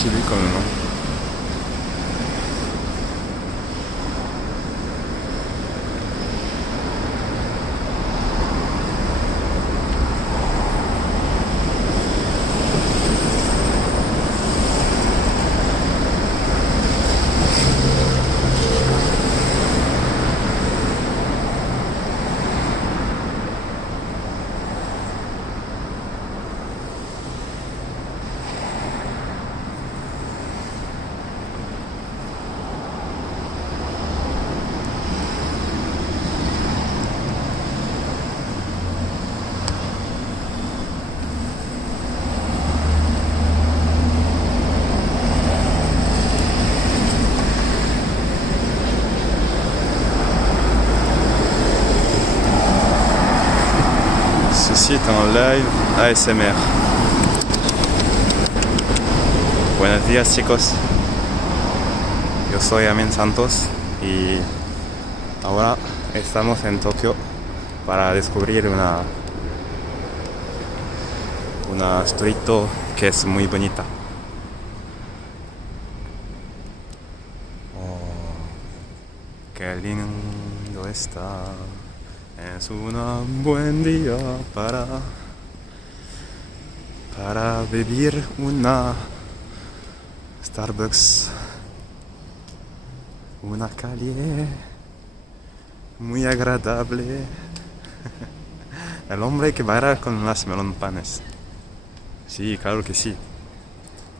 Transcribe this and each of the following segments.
stylé quand même. Hein. Ceci est un live ASMR. Buenos días, chicos. Yo soy Amin Santos y ahora estamos en Tokio para descubrir una street que es muy bonita. Oh, qué lindo está. Es un buen día para beber una Starbucks, una calle muy agradable. El hombre que baila con las melonpanes. Sí, claro que sí.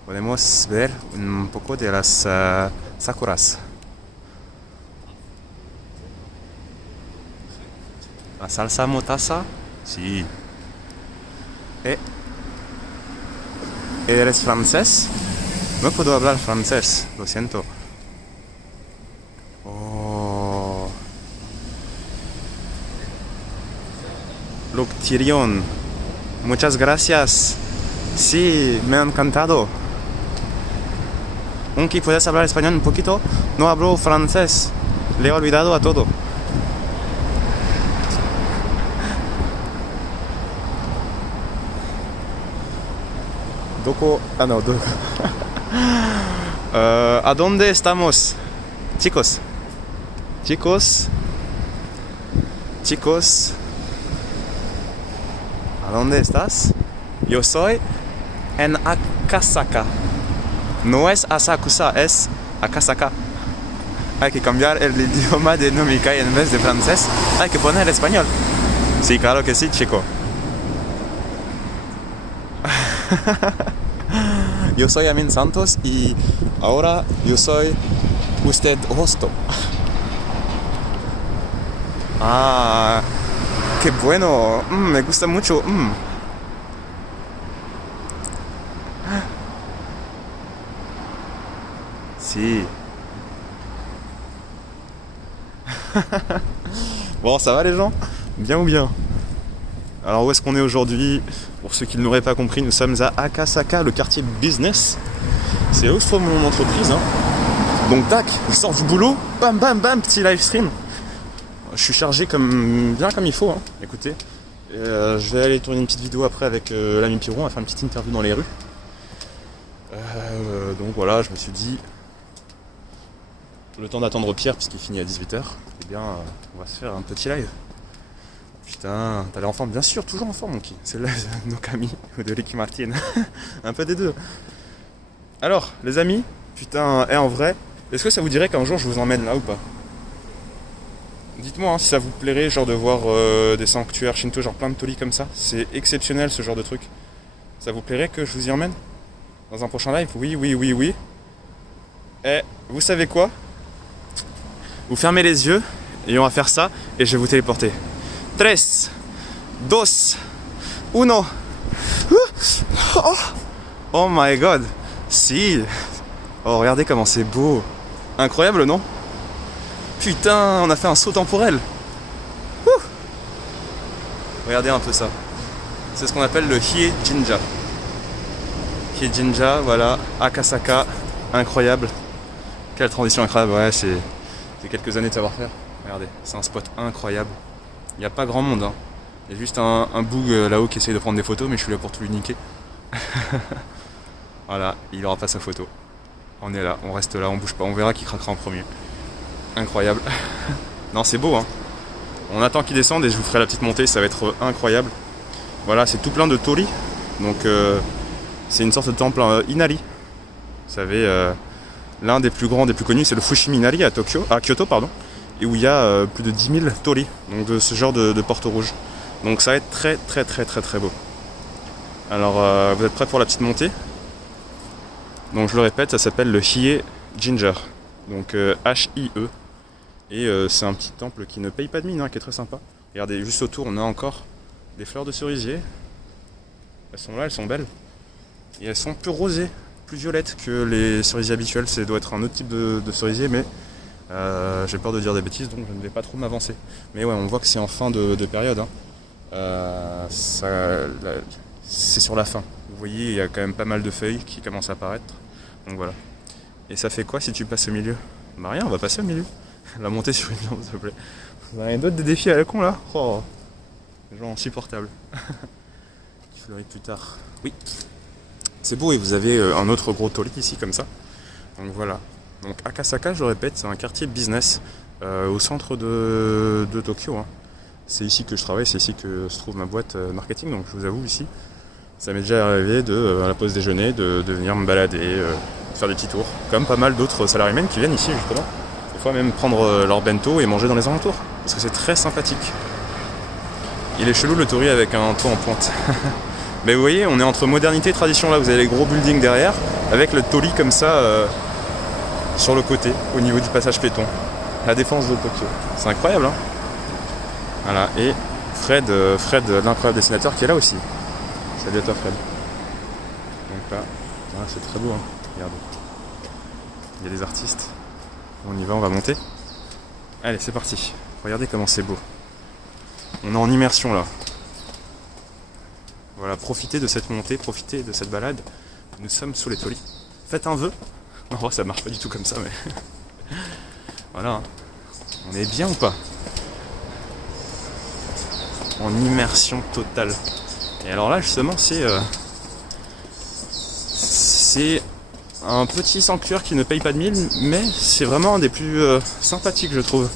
Podemos ver un poco de las sakuras. La salsa mostaza, sí. ¿Eres francés? No puedo hablar francés, lo siento. Oh. Luctirion, muchas gracias. Sí, me ha encantado. Aunque puedes hablar español un poquito, no hablo francés. Le he olvidado a todo. ¿A dónde estamos? Chicos. ¿A dónde estás? Yo soy en Akasaka. No es Asakusa, es Akasaka. Hay que cambiar el idioma de Nomikai en vez de francés. Hay que poner español. Sí, claro que sí, chico. Yo soy Amin Santos y ahora yo soy usted hosto. Ah, qué bueno. Me gusta mucho. Sí. Bon, ça va les gens? Bien ou bien? Alors où est-ce qu'on est aujourd'hui? Pour ceux qui ne l'auraient pas compris, nous sommes à Akasaka, le quartier business. C'est là où se trouve mon entreprise. Hein. Donc tac, je sors du boulot, bam bam bam, petit live stream. Je suis chargé bien comme il faut. Hein. Écoutez, je vais aller tourner une petite vidéo après avec l'ami Piron, on va faire une petite interview dans les rues. Donc voilà, je me suis dit, le temps d'attendre Pierre puisqu'il finit à 18h, eh bien on va se faire un petit live. Putain, t'as l'air en forme, bien sûr, toujours en forme, Monkey. C'est là de nos Camille ou de Ricky Martin. Un peu des deux. Alors, les amis, putain, en vrai, est-ce que ça vous dirait qu'un jour je vous emmène là ou pas? Dites-moi hein, si ça vous plairait, genre de voir des sanctuaires shinto, genre plein de torii comme ça. C'est exceptionnel ce genre de truc. Ça vous plairait que je vous y emmène? Dans un prochain live? Oui. Et vous savez quoi? Vous fermez les yeux et on va faire ça et je vais vous téléporter. 3, 2, 1. Oh my god. Si. Oh regardez comment c'est beau. Incroyable non? Putain, on a fait un saut temporel. Regardez un peu ça. C'est ce qu'on appelle le Hie Jinja. Hie Jinja, voilà, Akasaka, incroyable. Quelle transition incroyable, ouais, c'est quelques années de savoir-faire. Regardez, c'est un spot incroyable. Il n'y a pas grand monde, hein. Il y a juste un boug là-haut qui essaye de prendre des photos, mais je suis là pour tout lui niquer. Voilà, il aura pas sa photo. On est là, on reste là, on bouge pas, on verra qui craquera en premier. Incroyable. Non, c'est beau, hein. On attend qu'il descende et je vous ferai la petite montée, ça va être incroyable. Voilà, c'est tout plein de torii. Donc c'est une sorte de temple Inari. Vous savez, l'un des plus grands, des plus connus, c'est le Fushimi Inari à Kyoto, pardon. Et où il y a plus de 10 000 torii, donc de ce genre de porte rouge. Donc ça va être très très très très très beau. Alors vous êtes prêts pour la petite montée? Donc je le répète, ça s'appelle le Hiei Ginger. Donc H-I-E. Et c'est un petit temple qui ne paye pas de mine, hein, qui est très sympa. Regardez, juste autour, on a encore des fleurs de cerisier. Elles sont là, elles sont belles. Et elles sont plus rosées, plus violettes que les cerisiers habituels. Ça doit être un autre type de cerisier, mais j'ai peur de dire des bêtises, donc je ne vais pas trop m'avancer. Mais ouais, on voit que c'est en fin de période. Hein. C'est sur la fin. Vous voyez, il y a quand même pas mal de feuilles qui commencent à apparaître. Donc voilà. Et ça fait quoi si tu passes au milieu? Bah rien, on va passer au milieu. La montée sur une jambe, s'il te plaît. Vous avez d'autres des défis à la con là? Oh, genre insupportable. Qui fleurit plus tard. Oui. C'est beau et vous avez un autre gros torii ici comme ça. Donc voilà. Donc Akasaka, je le répète, c'est un quartier business au centre de Tokyo. Hein. C'est ici que je travaille, c'est ici que se trouve ma boîte marketing. Donc je vous avoue ici, ça m'est déjà arrivé à la pause déjeuner de venir me balader, faire des petits tours. Comme pas mal d'autres salariés qui viennent ici justement. Des fois même prendre leur bento et manger dans les alentours. Parce que c'est très sympathique. Il est chelou le torii avec un toit en pointe. Mais vous voyez, on est entre modernité et tradition là. Vous avez les gros buildings derrière, avec le torii comme ça sur le côté, au niveau du passage piéton. La défense de Tokyo. C'est incroyable, hein. Voilà, et Fred, l'incroyable dessinateur qui est là aussi. Salut à toi Fred. Donc là, voilà, c'est très beau, hein. Regardez. Il y a des artistes. On y va, on va monter. Allez, c'est parti. Regardez comment c'est beau. On est en immersion là. Voilà, profitez de cette montée, profitez de cette balade. Nous sommes sous les torii. Faites un vœu. Non, ça marche pas du tout comme ça, mais... Voilà. Hein. On est bien ou pas? En immersion totale. Et alors là, justement, c'est un petit sanctuaire qui ne paye pas de mine, mais c'est vraiment un des plus sympathiques, je trouve,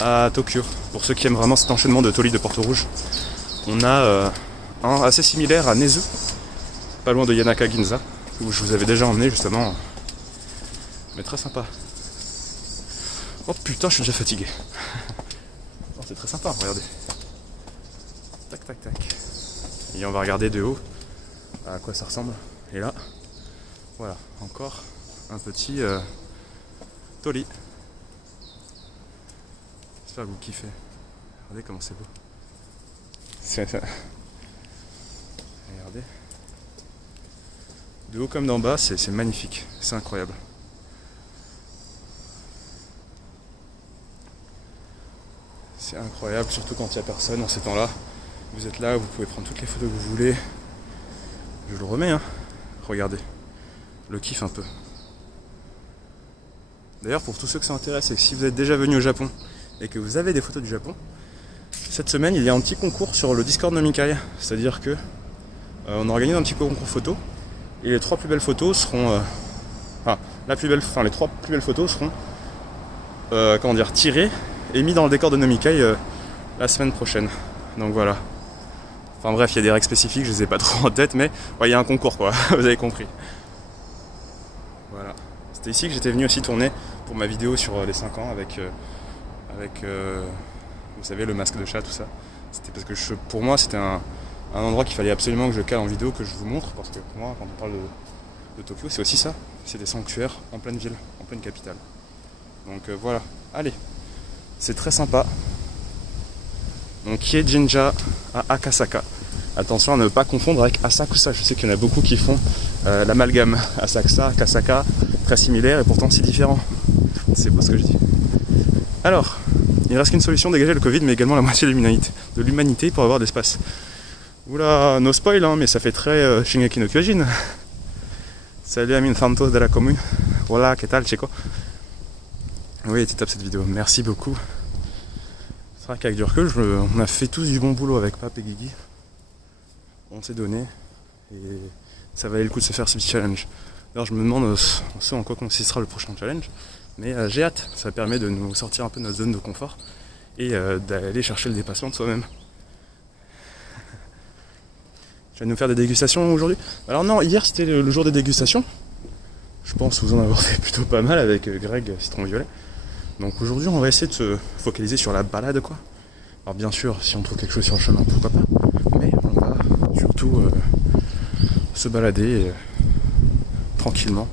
à Tokyo. Pour ceux qui aiment vraiment cet enchaînement de torii de Porte Rouge. On a un assez similaire à Nezu, pas loin de Yanaka Ginza, où je vous avais déjà emmené justement. Mais très sympa. Oh putain, je suis déjà fatigué. Oh, c'est très sympa, regardez. Tac tac tac. Et on va regarder de haut à quoi ça ressemble. Et là, voilà, encore un petit torii. J'espère que vous kiffez. Regardez comment c'est beau. Regardez. De haut comme d'en bas, c'est magnifique. C'est incroyable. C'est incroyable, surtout quand il n'y a personne en ces temps-là. Vous êtes là, vous pouvez prendre toutes les photos que vous voulez. Je le remets, hein. Regardez. Le kiff un peu. D'ailleurs, pour tous ceux que ça intéresse, et que si vous êtes déjà venu au Japon et que vous avez des photos du Japon, cette semaine, il y a un petit concours sur le Discord Nomikai. C'est-à-dire que on organise un petit concours photo et les trois plus belles photos seront... les trois plus belles photos seront tirées et mis dans le décor de Nomikai la semaine prochaine. Donc voilà. Enfin bref, il y a des règles spécifiques, je les ai pas trop en tête, mais il y a un concours quoi, vous avez compris. Voilà. C'était ici que j'étais venu aussi tourner pour ma vidéo sur les 5 ans avec vous savez, le masque de chat, tout ça. C'était parce que pour moi c'était un endroit qu'il fallait absolument que je cale en vidéo, que je vous montre, parce que pour moi, quand on parle de Tokyo, c'est aussi ça. C'est des sanctuaires en pleine ville, en pleine capitale. Donc voilà, allez, c'est très sympa. Donc Hiei Jinja à Akasaka. Attention à ne pas confondre avec Asakusa. Je sais qu'il y en a beaucoup qui font l'amalgame. Asakusa, Akasaka, très similaire et pourtant si différent. C'est beau ce que je dis. Alors, il ne reste qu'une solution, dégager le Covid, mais également la moitié de l'humanité pour avoir de l'espace. Oula, no spoil, hein, mais ça fait très Shingeki no Kyojin. Salut Amin Santos de la commune. Voilà, que tal, chico? Oui, c'était top cette vidéo, merci beaucoup. C'est vrai qu'avec du recul, on a fait tous du bon boulot avec Pape et Guigui. On s'est donné. Et ça valait le coup de se faire ce petit challenge. D'ailleurs je me demande ce en quoi consistera le prochain challenge. Mais j'ai hâte, ça permet de nous sortir un peu de notre zone de confort et d'aller chercher le dépassement de soi-même. Tu vas nous faire des dégustations aujourd'hui? Alors non, hier c'était le jour des dégustations. Je pense vous en avoir fait plutôt pas mal avec Greg Citron Violet. Donc aujourd'hui on va essayer de se focaliser sur la balade quoi. Alors bien sûr si on trouve quelque chose sur le chemin pourquoi pas. Mais on va surtout se balader tranquillement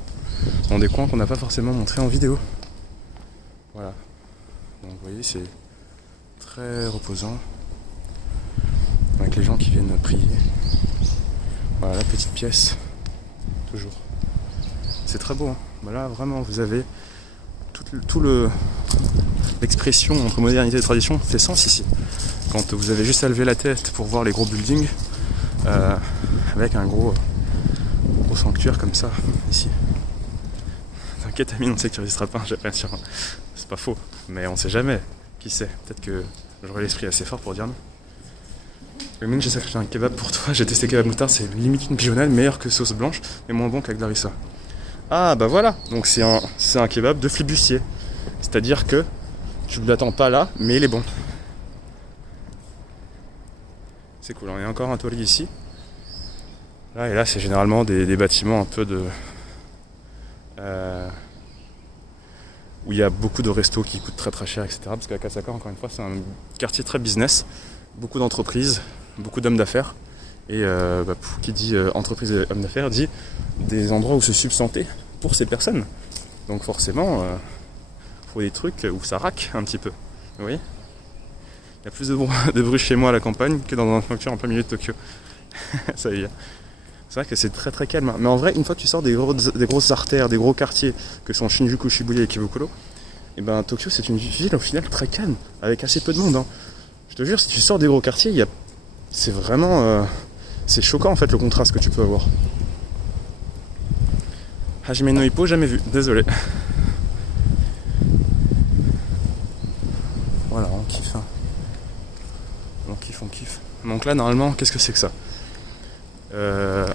dans des coins qu'on n'a pas forcément montrés en vidéo. Voilà. Donc vous voyez c'est très reposant. Avec les gens qui viennent prier. Voilà la petite pièce. Toujours. C'est très beau, hein. Bah là vraiment vous avez tout l'expression entre modernité et tradition fait sens ici. Quand vous avez juste à lever la tête pour voir les gros buildings avec un gros sanctuaire comme ça ici. T'inquiète Amine, on sait que tu résisteras pas, j'ai rien sûr. C'est pas faux, mais on sait jamais. Qui sait, peut-être que j'aurai l'esprit assez fort pour dire non. Amine, j'ai sacré un kebab pour toi, j'ai testé kebab moutarde, c'est limite une pigeonnade, meilleur que sauce blanche, mais moins bon qu'avec Larissa. Ah bah voilà, donc c'est un kebab de flibustier. C'est-à-dire que tu ne l'attends pas là, mais il est bon. C'est cool, on est encore un toilette ici. Là et là c'est généralement des bâtiments un peu de... où il y a beaucoup de restos qui coûtent très très cher, etc. Parce qu'à Akasaka, encore une fois, c'est un quartier très business. Beaucoup d'entreprises, beaucoup d'hommes d'affaires. Et qui dit entreprise et hommes d'affaires dit des endroits où se substanter pour ces personnes. Donc forcément, faut des trucs où ça raque un petit peu. Vous voyez ? Il y a plus de bruit chez moi à la campagne que dans un sanctuaire en plein milieu de Tokyo. Ça veut dire. C'est vrai que c'est très très calme. Mais en vrai, une fois que tu sors des grosses artères, des gros quartiers que sont Shinjuku, Shibuya et Kibokuro, et ben Tokyo c'est une ville au final très calme, avec assez peu de monde. Hein. Je te jure, si tu sors des gros quartiers, c'est vraiment... c'est choquant en fait le contraste que tu peux avoir. Hajime no Ippo, jamais vu, désolé. Voilà, on kiffe. Hein. On kiffe. Donc là, normalement, qu'est-ce que c'est que ça ?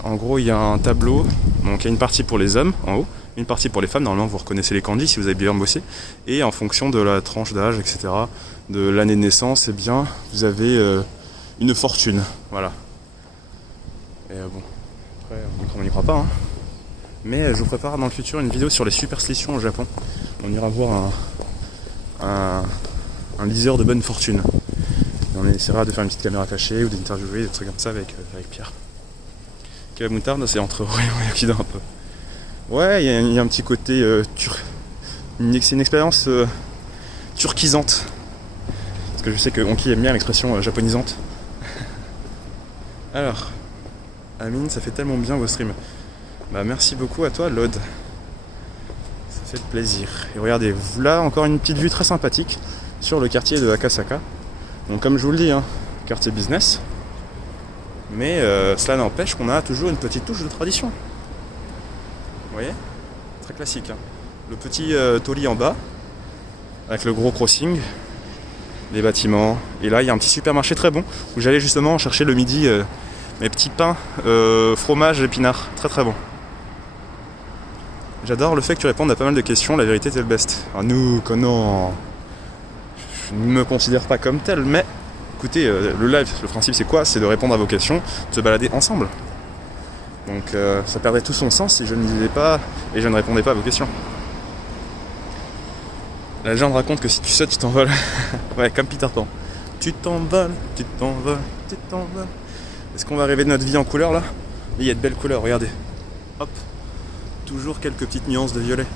En gros, il y a un tableau. Donc il y a une partie pour les hommes, en haut. Une partie pour les femmes. Normalement, vous reconnaissez les kanji si vous avez bien bossé. Et en fonction de la tranche d'âge, etc., de l'année de naissance, eh bien, vous avez une fortune. Voilà. Et bon, après, on n'y croit pas. Hein. Mais je vous prépare dans le futur une vidéo sur les superstitions au Japon. On ira voir un liseur de bonne fortune. Et on essaiera de faire une petite caméra cachée ou d'interviewer des trucs comme ça avec Pierre. Kebab moutarde, c'est entre Orient et Occident un peu. Ouais, il y a un petit côté c'est une expérience turquisante. Parce que je sais que Honki aime bien l'expression japonisante. Alors, Amine, ça fait tellement bien vos streams. Bah merci beaucoup à toi, Lod. Ça fait plaisir. Et regardez, là encore une petite vue très sympathique sur le quartier de Akasaka. Donc comme je vous le dis, hein, quartier business. Mais cela n'empêche qu'on a toujours une petite touche de tradition. Vous voyez ? Très classique. Hein. Le petit toli en bas, avec le gros crossing, les bâtiments. Et là, il y a un petit supermarché très bon, où j'allais justement chercher le midi mes petits pains, fromage, épinards. Très très bon. J'adore le fait que tu répondes à pas mal de questions, la vérité c'est le best. Ah nous, non. Je ne me considère pas comme tel, mais écoutez, le live, le principe c'est quoi ? C'est de répondre à vos questions, de se balader ensemble. Donc ça perdrait tout son sens si je ne disais pas et je ne répondais pas à vos questions. La légende raconte que si tu sautes, tu t'envoles. Ouais, comme Peter Pan. Tu t'envoles, tu t'envoles, tu t'envoles. Est-ce qu'on va rêver de notre vie en couleur là ? Il y a de belles couleurs, regardez. Hop. Toujours quelques petites nuances de violet.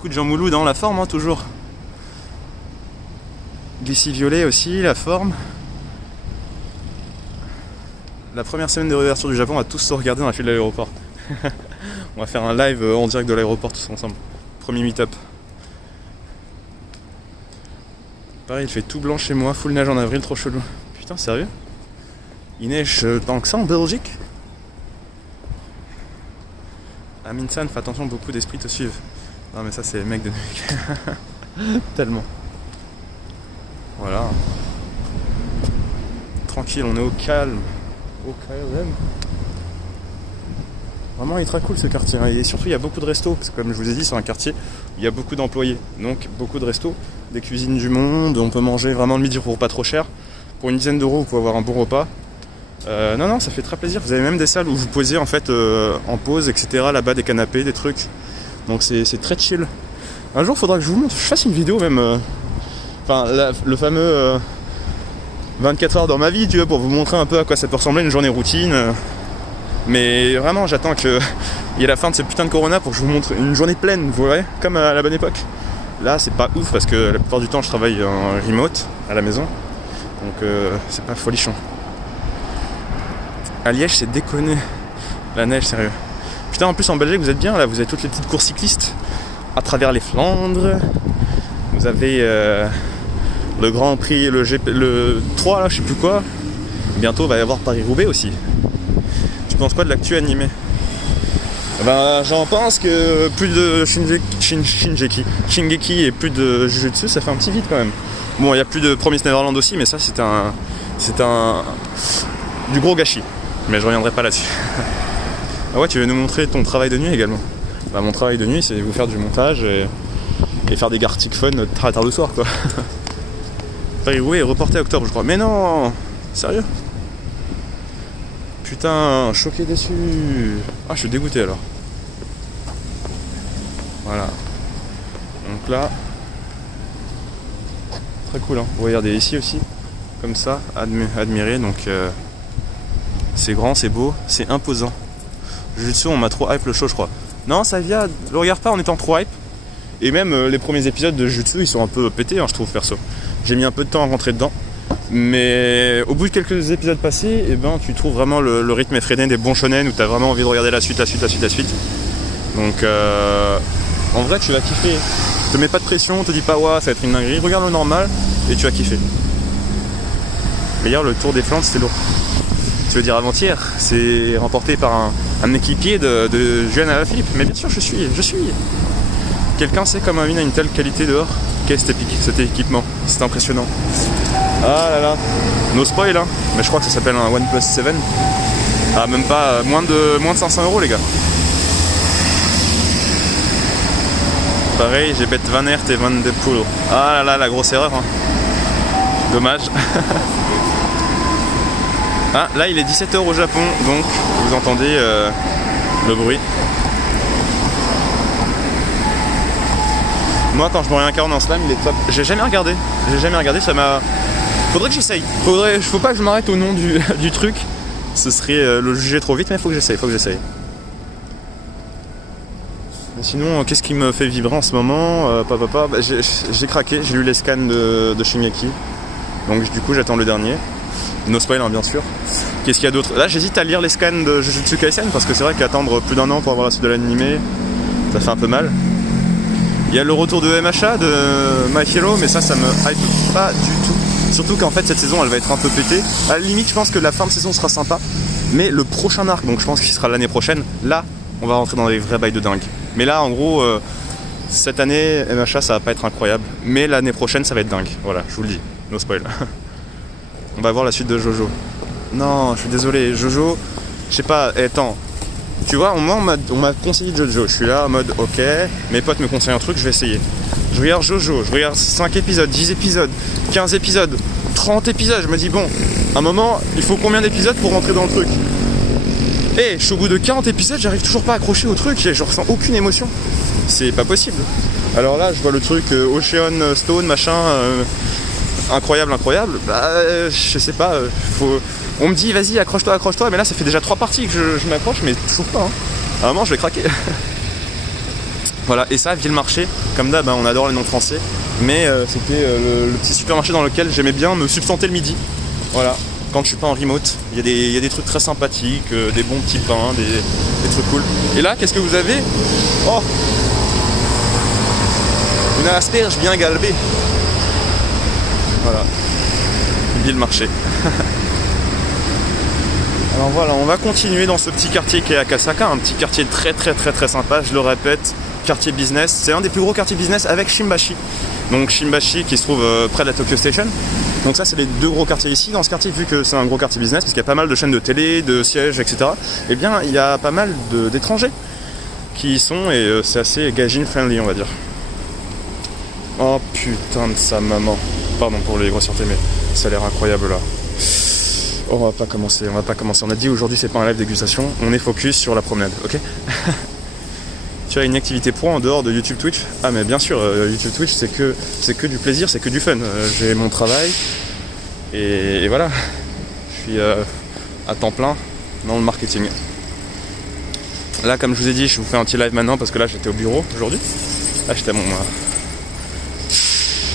Coup de Jean Mouloud dans la forme, hein, toujours. Glissi violet aussi, la forme. La première semaine de réouverture du Japon, on va tous se regarder dans la file de l'aéroport. On va faire un live en direct de l'aéroport tous ensemble. Premier meet-up. Pareil, il fait tout blanc chez moi, full neige en avril, trop chelou. Putain, sérieux ? Il neige tant que ça en Belgique ? Amin-san, fais attention, beaucoup d'esprits te suivent. Non mais ça c'est les mecs de Nuuk. Tellement. Voilà. Tranquille, on est au calme. Au calme. Vraiment, il est très cool ce quartier. Et surtout, il y a beaucoup de restos. Parce que comme je vous ai dit, c'est un quartier où il y a beaucoup d'employés. Donc, beaucoup de restos. Des cuisines du monde. On peut manger vraiment le midi pour pas trop cher. Pour une dizaine d'euros, vous pouvez avoir un bon repas. Non, ça fait très plaisir. Vous avez même des salles où vous posez en fait en pause, etc. Là-bas, des canapés, des trucs. Donc, c'est très chill. Un jour, il faudra que je vous montre. Je fasse une vidéo même. Le fameux 24 heures dans ma vie, tu vois, pour vous montrer un peu à quoi ça peut ressembler une journée routine. Mais vraiment, j'attends qu'il y ait la fin de ce putain de Corona pour que je vous montre une journée pleine, vous voyez, comme à la bonne époque. Là, c'est pas ouf parce que la plupart du temps, je travaille en remote à la maison. Donc, c'est pas folichon. À Liège, c'est déconné. La neige, sérieux. Putain, en plus, en Belgique, vous êtes bien, là. Vous avez toutes les petites courses cyclistes à travers les Flandres. Vous avez le Grand Prix, le 3, là, je sais plus quoi. Bientôt, il va y avoir Paris-Roubaix aussi. Tu penses quoi de l'actu animé? Ben, j'en pense que plus de Shingeki et plus de Jujutsu, ça fait un petit vide quand même. Bon, il y a plus de Promised Neverland aussi, mais ça, c'est du gros gâchis. Mais je reviendrai pas là-dessus. Ah ouais, tu veux nous montrer ton travail de nuit également? Bah, mon travail de nuit, c'est vous faire du montage et faire des Gartic Fun très tard le soir, quoi. Paris-Roubaix est reporté à octobre, je crois. Mais non, sérieux? Putain, choqué déçu. Ah, je suis dégoûté alors. Voilà. Donc là, très cool, hein. Vous regardez ici aussi, comme ça, admirer. Donc c'est grand, c'est beau, c'est imposant. Jujutsu, on m'a trop hype le show, je crois. Non, ça vient, le regarde pas en étant trop hype. Et même les premiers épisodes de Jujutsu, ils sont un peu pétés, hein, je trouve, perso. J'ai mis un peu de temps à rentrer dedans. Mais au bout de quelques épisodes passés, eh ben, tu trouves vraiment le rythme effréné des bons shonen où tu as vraiment envie de regarder la suite. Donc en vrai, tu vas kiffer. Te mets pas de pression, te dis pas ouais, ça va être une dinguerie. Regarde le normal et tu vas kiffer. Mais hier, le Tour des Flandres, c'était lourd. Tu veux dire avant-hier, c'est remporté par un équipier de Juan Alaphilippe. Mais bien sûr, je suis. Quelqu'un sait comment Amine a une telle qualité dehors? Qu'est-ce cet équipement? C'est impressionnant. Ah là là, no spoil, hein. Mais je crois que ça s'appelle un OnePlus 7. Ah, même pas, moins de 500 euros, les gars. Pareil, j'ai bête Van Aert et Van de Poel. Ah là là, la grosse erreur, hein. Dommage. Ah, là il est 17h au Japon, donc vous entendez le bruit. Moi, quand je me réincarne en slam, il est top. J'ai jamais regardé, ça m'a... Faudrait que j'essaye. Faut pas que je m'arrête au nom du truc. Ce serait le juger trop vite, mais faut que j'essaye. Mais sinon, qu'est-ce qui me fait vibrer en ce moment? J'ai craqué, j'ai lu les scans de Shingeki. Donc du coup, j'attends le dernier. No spoil, hein, bien sûr. Qu'est-ce qu'il y a d'autre? Là, j'hésite à lire les scans de Jujutsu Kaisen parce que c'est vrai qu'attendre plus d'1 an pour avoir la suite de l'animé, ça fait un peu mal. Il y a le retour de MHA, de My Hero, mais ça me hype pas du tout. Surtout qu'en fait, cette saison, elle va être un peu pétée. À la limite, je pense que la fin de saison sera sympa. Mais le prochain arc, donc je pense qu'il sera l'année prochaine, là, on va rentrer dans des vrais bails de dingue. Mais là, en gros, cette année, MHA, ça va pas être incroyable. Mais l'année prochaine, ça va être dingue. Voilà, je vous le dis. No spoil. On va voir la suite de Jojo. Non, je suis désolé. Jojo, je sais pas, attends. Tu vois, moi, on m'a conseillé Jojo. Je suis là en mode, ok, mes potes me conseillent un truc, je vais essayer. Je regarde Jojo, je regarde 5 épisodes, 10 épisodes, 15 épisodes, 30 épisodes. Je me dis, bon, à un moment, il faut combien d'épisodes pour rentrer dans le truc? Et je suis au bout de 40 épisodes, j'arrive toujours pas à accrocher au truc, je ressens aucune émotion. C'est pas possible. Alors là, je vois le truc Ocean Stone, machin, incroyable. Bah, je sais pas, on me dit, vas-y, accroche-toi, mais là, ça fait déjà 3 parties que je m'accroche, mais toujours pas. Hein. À un moment, je vais craquer. Voilà, et ça, Villemarché, comme d'hab, on adore les noms français, mais c'était le petit supermarché dans lequel j'aimais bien me substanter le midi. Voilà, quand je suis pas en remote, il y a des trucs très sympathiques, des bons petits pains, des trucs cool. Et là, qu'est-ce que vous avez? Oh, une asperge bien galbée. Voilà, Villemarché. Alors voilà, on va continuer dans ce petit quartier qui est Akasaka, un petit quartier très sympa, je le répète. quartier business. C'est un des plus gros quartiers business avec Shimbashi. Donc Shimbashi qui se trouve près de la Tokyo Station. Donc ça c'est les deux gros quartiers ici. Dans ce quartier, vu que c'est un gros quartier business, parce qu'il y a pas mal de chaînes de télé, de sièges, etc. Eh bien il y a pas mal d'étrangers qui y sont et c'est assez gaijin friendly, on va dire. Oh putain de sa maman. Pardon pour les grossièretés, mais ça a l'air incroyable là. Oh, on va pas commencer. On a dit aujourd'hui c'est pas un live dégustation, on est focus sur la promenade, ok? Tu as une activité pro en dehors de YouTube Twitch? Ah mais bien sûr, YouTube Twitch c'est que du plaisir, c'est que du fun. J'ai mon travail et voilà. Je suis à temps plein dans le marketing. Là comme je vous ai dit, je vous fais un petit live maintenant parce que là j'étais au bureau aujourd'hui. Là j'étais à mon... Je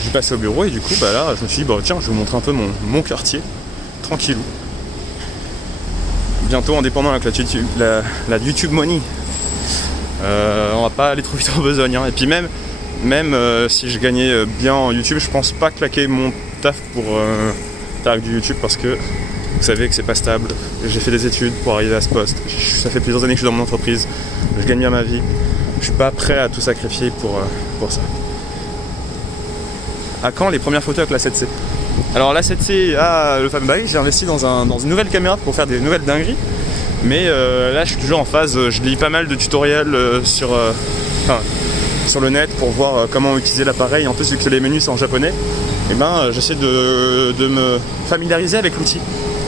suis passé au bureau et du coup bah là je me suis dit bah tiens je vais vous montrer un peu mon quartier. Tranquillou. Bientôt indépendant avec la YouTube Money. On va pas aller trop vite en besogne. Hein. Et puis même si je gagnais bien en YouTube, je pense pas claquer mon taf pour faire avec du YouTube parce que vous savez que c'est pas stable. J'ai fait des études pour arriver à ce poste. Ça fait plusieurs années que je suis dans mon entreprise. Je gagne bien ma vie. Je suis pas prêt à tout sacrifier pour ça. À quand les premières photos avec la 7C? Alors la 7C, le fameux bail, j'ai investi dans une nouvelle caméra pour faire des nouvelles dingueries. Mais là je suis toujours en phase, je lis pas mal de tutoriels sur le net pour voir comment utiliser l'appareil. En plus vu que les menus sont en japonais, et j'essaie de me familiariser avec l'outil.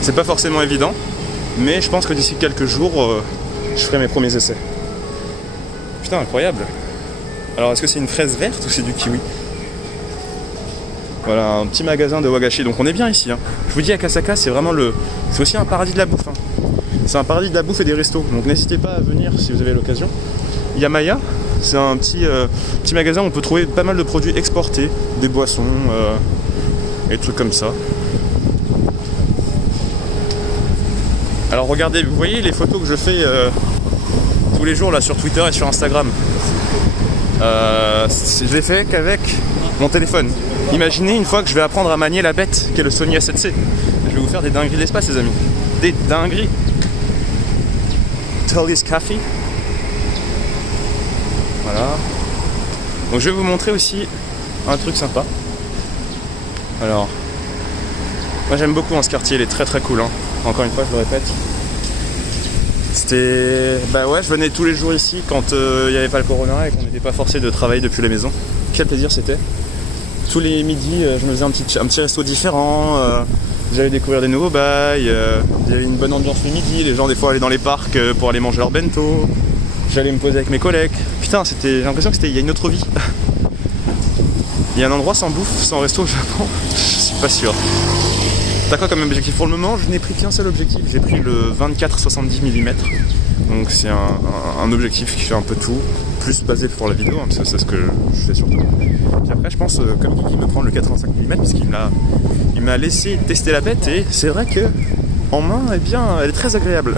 C'est pas forcément évident, mais je pense que d'ici quelques jours, je ferai mes premiers essais. Putain, incroyable. Alors est-ce que c'est une fraise verte ou c'est du kiwi? Voilà, un petit magasin de wagashi, donc on est bien ici. Hein. Je vous dis, Akasaka, c'est vraiment c'est aussi un paradis de la bouffe. Hein. C'est un paradis de la bouffe et des restos, donc n'hésitez pas à venir si vous avez l'occasion. Yamaya, c'est un petit magasin où on peut trouver pas mal de produits exportés, des boissons et des trucs comme ça. Alors regardez, vous voyez les photos que je fais tous les jours là sur Twitter et sur Instagram. Je les fais qu'avec mon téléphone. Imaginez une fois que je vais apprendre à manier la bête qu'est le Sony A7C. Je vais vous faire des dingueries d'espace les amis. Des dingueries. Tully's Coffee. Voilà. Donc je vais vous montrer aussi un truc sympa. Alors, moi j'aime beaucoup ce quartier, il est très très cool. Hein. Encore une fois, je le répète. Je venais tous les jours ici quand il n'y avait pas le corona et qu'on n'était pas forcé de travailler depuis la maison. Quel plaisir c'était. Tous les midis, je me faisais un petit resto différent. J'allais découvrir des nouveaux bails. Il y avait une bonne ambiance le midi. Les gens des fois allaient dans les parcs pour aller manger leur bento. J'allais me poser avec mes collègues. Putain, j'ai l'impression que il y a une autre vie. Il y a un endroit sans bouffe, sans resto au Japon. Je suis pas sûr. T'as quoi comme objectif? Pour le moment, je n'ai pris qu'un seul objectif. J'ai pris le 24-70 mm. Donc c'est un objectif qui fait un peu tout, plus basé pour la vidéo, hein, parce que c'est ce que je fais surtout. Puis après, je pense, comme Kiki, me prendre le 85 mm, parce qu'il m'a laissé tester la bête, et c'est vrai que en main, eh bien, elle est très agréable.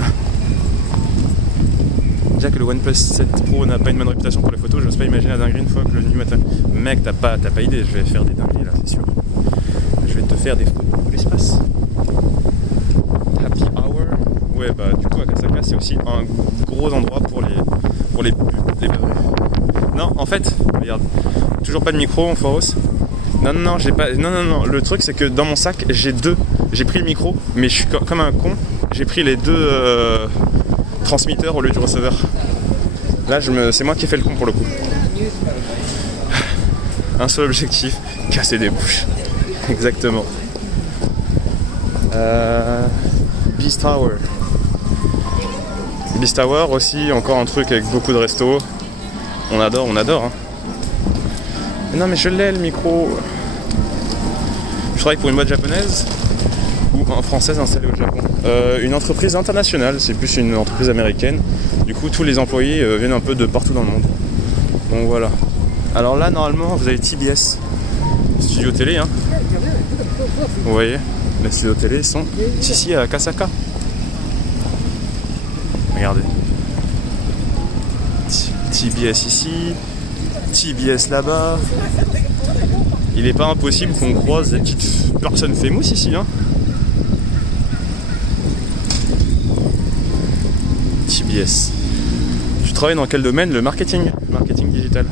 Déjà que le OnePlus 7 Pro n'a pas une bonne réputation pour les photos, j'ose pas imaginer la dinguerie une fois que le New Matin. Mec, t'as pas idée, je vais faire des dingueries là, c'est sûr. Je vais te faire des photos de l'espace. Happy Hour. Ouais, du coup, Akasaka, c'est aussi un gros endroit pour les beurrés. Non, en fait, regarde, toujours pas de micro en Foros. Non, j'ai pas. Non. Le truc, c'est que dans mon sac, j'ai pris le micro, mais je suis comme un con. J'ai pris les deux transmetteurs au lieu du receveur. Là, c'est moi qui ai fait le con pour le coup. Un seul objectif, casser des bouches. Exactement. Beast Tower. Beast Tower aussi, encore un truc avec beaucoup de restos. On adore. Hein. Mais non mais je l'ai le micro. Je travaille pour une boîte japonaise ou française installée au Japon. Une entreprise internationale, c'est plus une entreprise américaine. Du coup tous les employés viennent un peu de partout dans le monde. Donc voilà. Alors là normalement vous avez TBS, studio télé hein. Vous voyez, les studios télé sont ici à Akasaka. Regardez. TBS ici, TBS là-bas. Il n'est pas impossible qu'on croise des petites personnes famous ici hein. TBS. travaille dans quel domaine? Le marketing digital.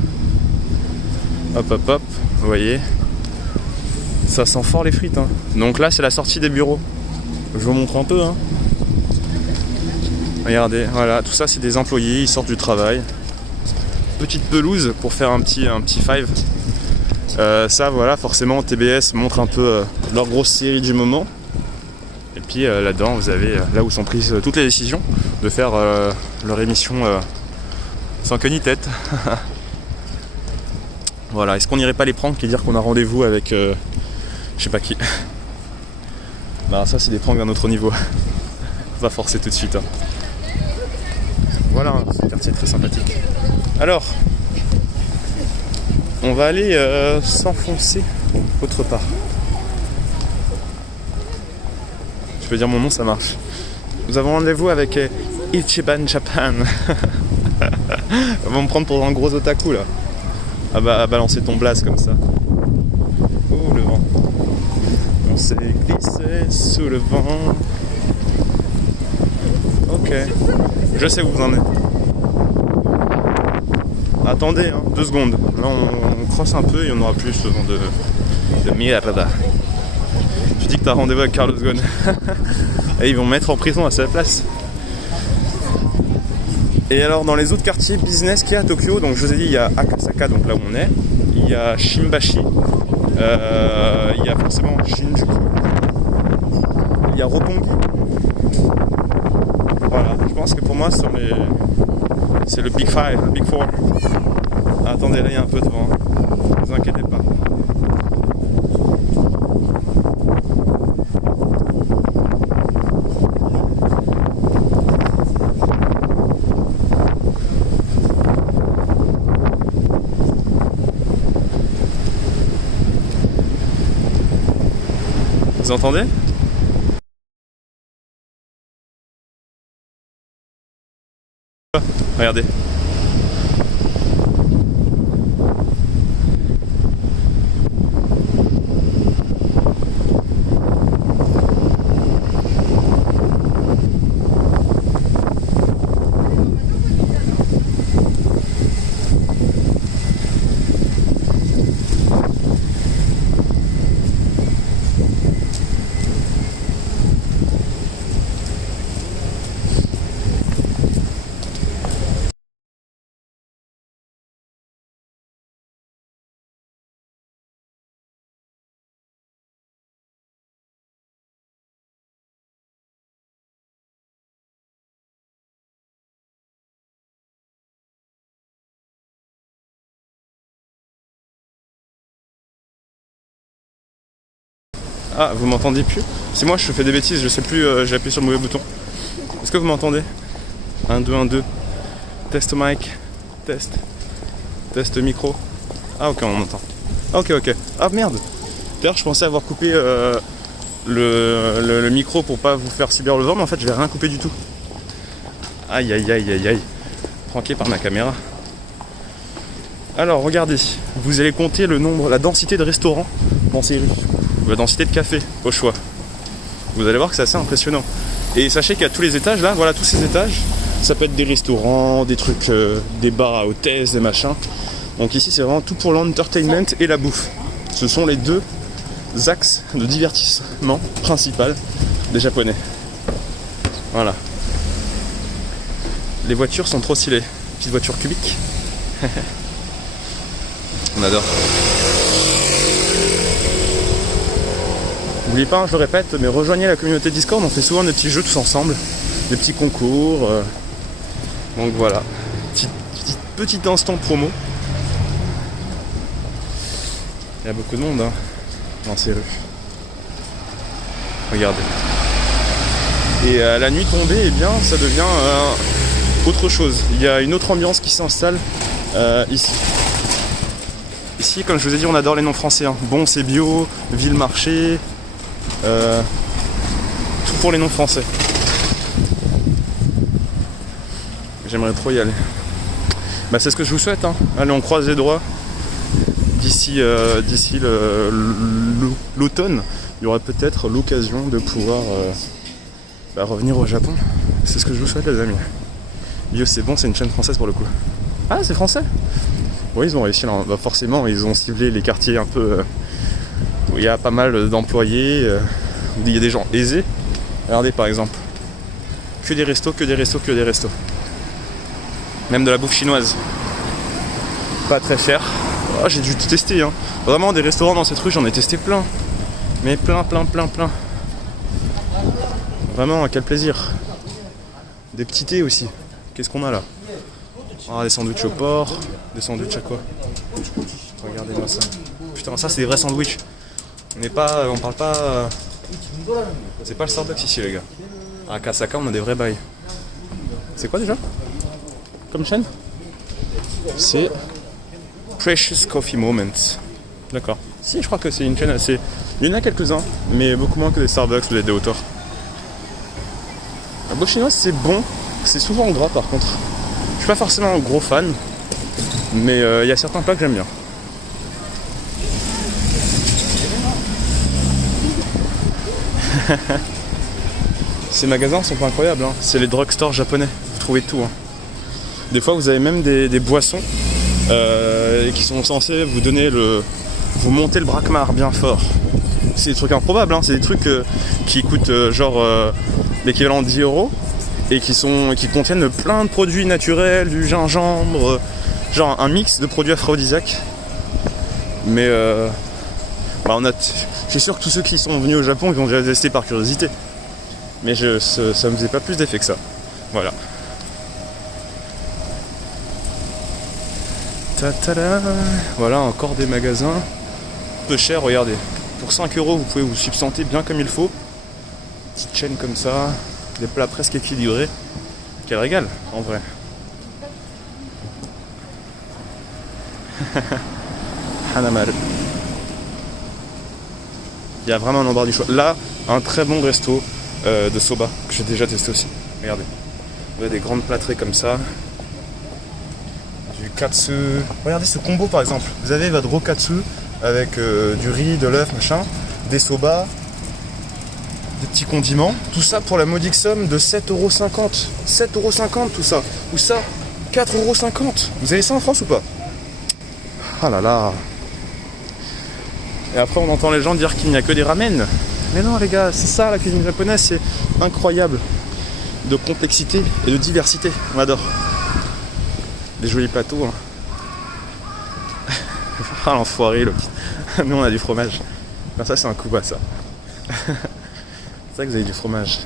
Hop hop hop, vous voyez, ça sent fort les frites, hein. Donc là c'est la sortie des bureaux. Je vous montre un peu, hein. Regardez, voilà, tout ça c'est des employés, ils sortent du travail. Petite pelouse pour faire un petit five. Ça voilà, forcément TBS montre un peu leur grosse série du moment. Et puis là-dedans vous avez là où sont prises toutes les décisions de faire leur émission sans queue ni tête. Voilà, est-ce qu'on n'irait pas les pranks et dire qu'on a rendez-vous avec je sais pas qui? Bah ça c'est des pranks d'un autre niveau. On va forcer tout de suite, hein. Voilà, ce quartier est très sympathique. Alors, on va aller s'enfoncer autre part. Je peux dire mon nom, ça marche. Nous avons rendez-vous avec Ichiban Japan. Ils vont me prendre pour un gros otaku là. À balancer ton blaze comme ça. Oh le vent. On s'est glissé sous le vent. Ok. Je sais où vous en êtes. Attendez, hein, 2 secondes. Là on crosse un peu et on aura plus ce vent de mierda. Je dis que t'as rendez-vous avec Carlos Ghosn. Et ils vont me mettre en prison à sa place. Et alors dans les autres quartiers business qu'il y a à Tokyo, donc je vous ai dit il y a Akasaka, donc là où on est, il y a Shimbashi, il y a forcément Shinjuku, il y a Roppongi. Voilà, je pense que pour moi c'est le Big Five, le Big Four. Ah, attendez, là il y a un peu de vent, ne vous inquiétez pas. Vous entendez? Regardez. Ah, vous m'entendez plus? C'est moi, je fais des bêtises, je sais plus, j'ai appuyé sur le mauvais bouton. Est-ce que vous m'entendez? 1, 2, 1, 2. Test mic. Test. Test micro. Ah ok, on entend. Ah ok, ok. Ah merde. D'ailleurs, je pensais avoir coupé le micro pour pas vous faire subir le vent, mais en fait, je vais rien couper du tout. Aïe, aïe, aïe, aïe, aïe. Pranké par ma caméra. Alors, regardez. Vous allez compter le nombre, la densité de restaurants dans ces rues. La densité de café, au choix. Vous allez voir que c'est assez impressionnant. Et sachez qu'à tous les étages, là, voilà, tous ces étages, ça peut être des restaurants, des trucs, des bars à hôtesses, des machins. Donc ici, c'est vraiment tout pour l'entertainment et la bouffe. Ce sont les 2 axes de divertissement principal des Japonais. Voilà. Les voitures sont trop stylées. Petites voitures cubiques. On adore. N'oubliez pas, hein, je le répète, mais rejoignez la communauté Discord, on fait souvent des petits jeux tous ensemble, des petits concours. Donc voilà, petit instant promo. Il y a beaucoup de monde hein, dans ces rues. Regardez. Et à la nuit tombée, eh bien, ça devient autre chose. Il y a une autre ambiance qui s'installe ici. Ici, comme je vous ai dit, on adore les noms français. Hein. Bon, c'est bio, ville-marché. Tout pour les noms français. J'aimerais trop y aller. Bah, c'est ce que je vous souhaite. Hein. Allez, on croise les doigts. D'ici l'automne, il y aura peut-être l'occasion de pouvoir revenir au Japon. C'est ce que je vous souhaite, les amis. Yo, c'est bon, c'est une chaîne française pour le coup. Ah, c'est français. Oui, ils ont réussi. Là. Bah, forcément, ils ont ciblé les quartiers un peu où il y a pas mal d'employés, où il y a des gens aisés. Regardez par exemple. Que des restos, que des restos, que des restos. Même de la bouffe chinoise. Pas très cher. Oh, j'ai dû tout tester. Hein. Vraiment, des restaurants dans cette rue, j'en ai testé plein. Mais plein. Vraiment, quel plaisir. Des petits thés aussi. Qu'est-ce qu'on a là? Ah, des sandwichs au porc. Des sandwichs à quoi? Regardez-moi ça. Putain, ça c'est des vrais sandwichs. On parle pas... C'est pas le Starbucks ici les gars. À Akasaka on a des vrais bails. C'est quoi déjà comme chaîne? C'est Precious Coffee Moments. D'accord. Si, je crois que c'est une chaîne assez... Il y en a quelques-uns, mais beaucoup moins que des Starbucks ou des Deotor. La bouffe chinoise c'est bon, c'est souvent gras par contre. Je suis pas forcément un gros fan, mais il y a certains plats que j'aime bien. Ces magasins sont pas incroyables, hein. C'est les drugstores japonais, vous trouvez tout. Hein. Des fois vous avez même des boissons qui sont censées vous donner vous monter le braquemar bien fort. C'est des trucs improbables, hein. C'est des trucs qui coûtent l'équivalent de 10 € et qui contiennent plein de produits naturels, du gingembre, genre un mix de produits aphrodisiaques. Mais je suis sûr que tous ceux qui sont venus au Japon ils vont déjà tester par curiosité. Mais ça me faisait pas plus d'effet que ça. Voilà. Ta-ta-da. Voilà encore des magasins. Peu cher, regardez. Pour 5 € vous pouvez vous substanter bien comme il faut. Petite chaîne comme ça. Des plats presque équilibrés. Quel régal, en vrai. Hanamaru. Il y a vraiment un endroit du choix. Là, un très bon resto de soba que j'ai déjà testé aussi. Regardez. Vous avez des grandes plâtrées comme ça. Du katsu. Regardez ce combo par exemple. Vous avez votre rokatsu avec du riz, de l'œuf, machin, des soba, des petits condiments. Tout ça pour la modique somme de 7,50 €. 7,50 € tout ça. Ou ça, 4,50 €. Vous avez ça en France ou pas? Ah là là. Et après on entend les gens dire qu'il n'y a que des ramen. Mais non les gars, c'est ça la cuisine japonaise, c'est incroyable. De complexité et de diversité, on adore. Des jolis plateaux. Hein. Ah l'enfoiré, nous on a du fromage. Ben, ça c'est un coup bas ça. C'est vrai que vous avez du fromage.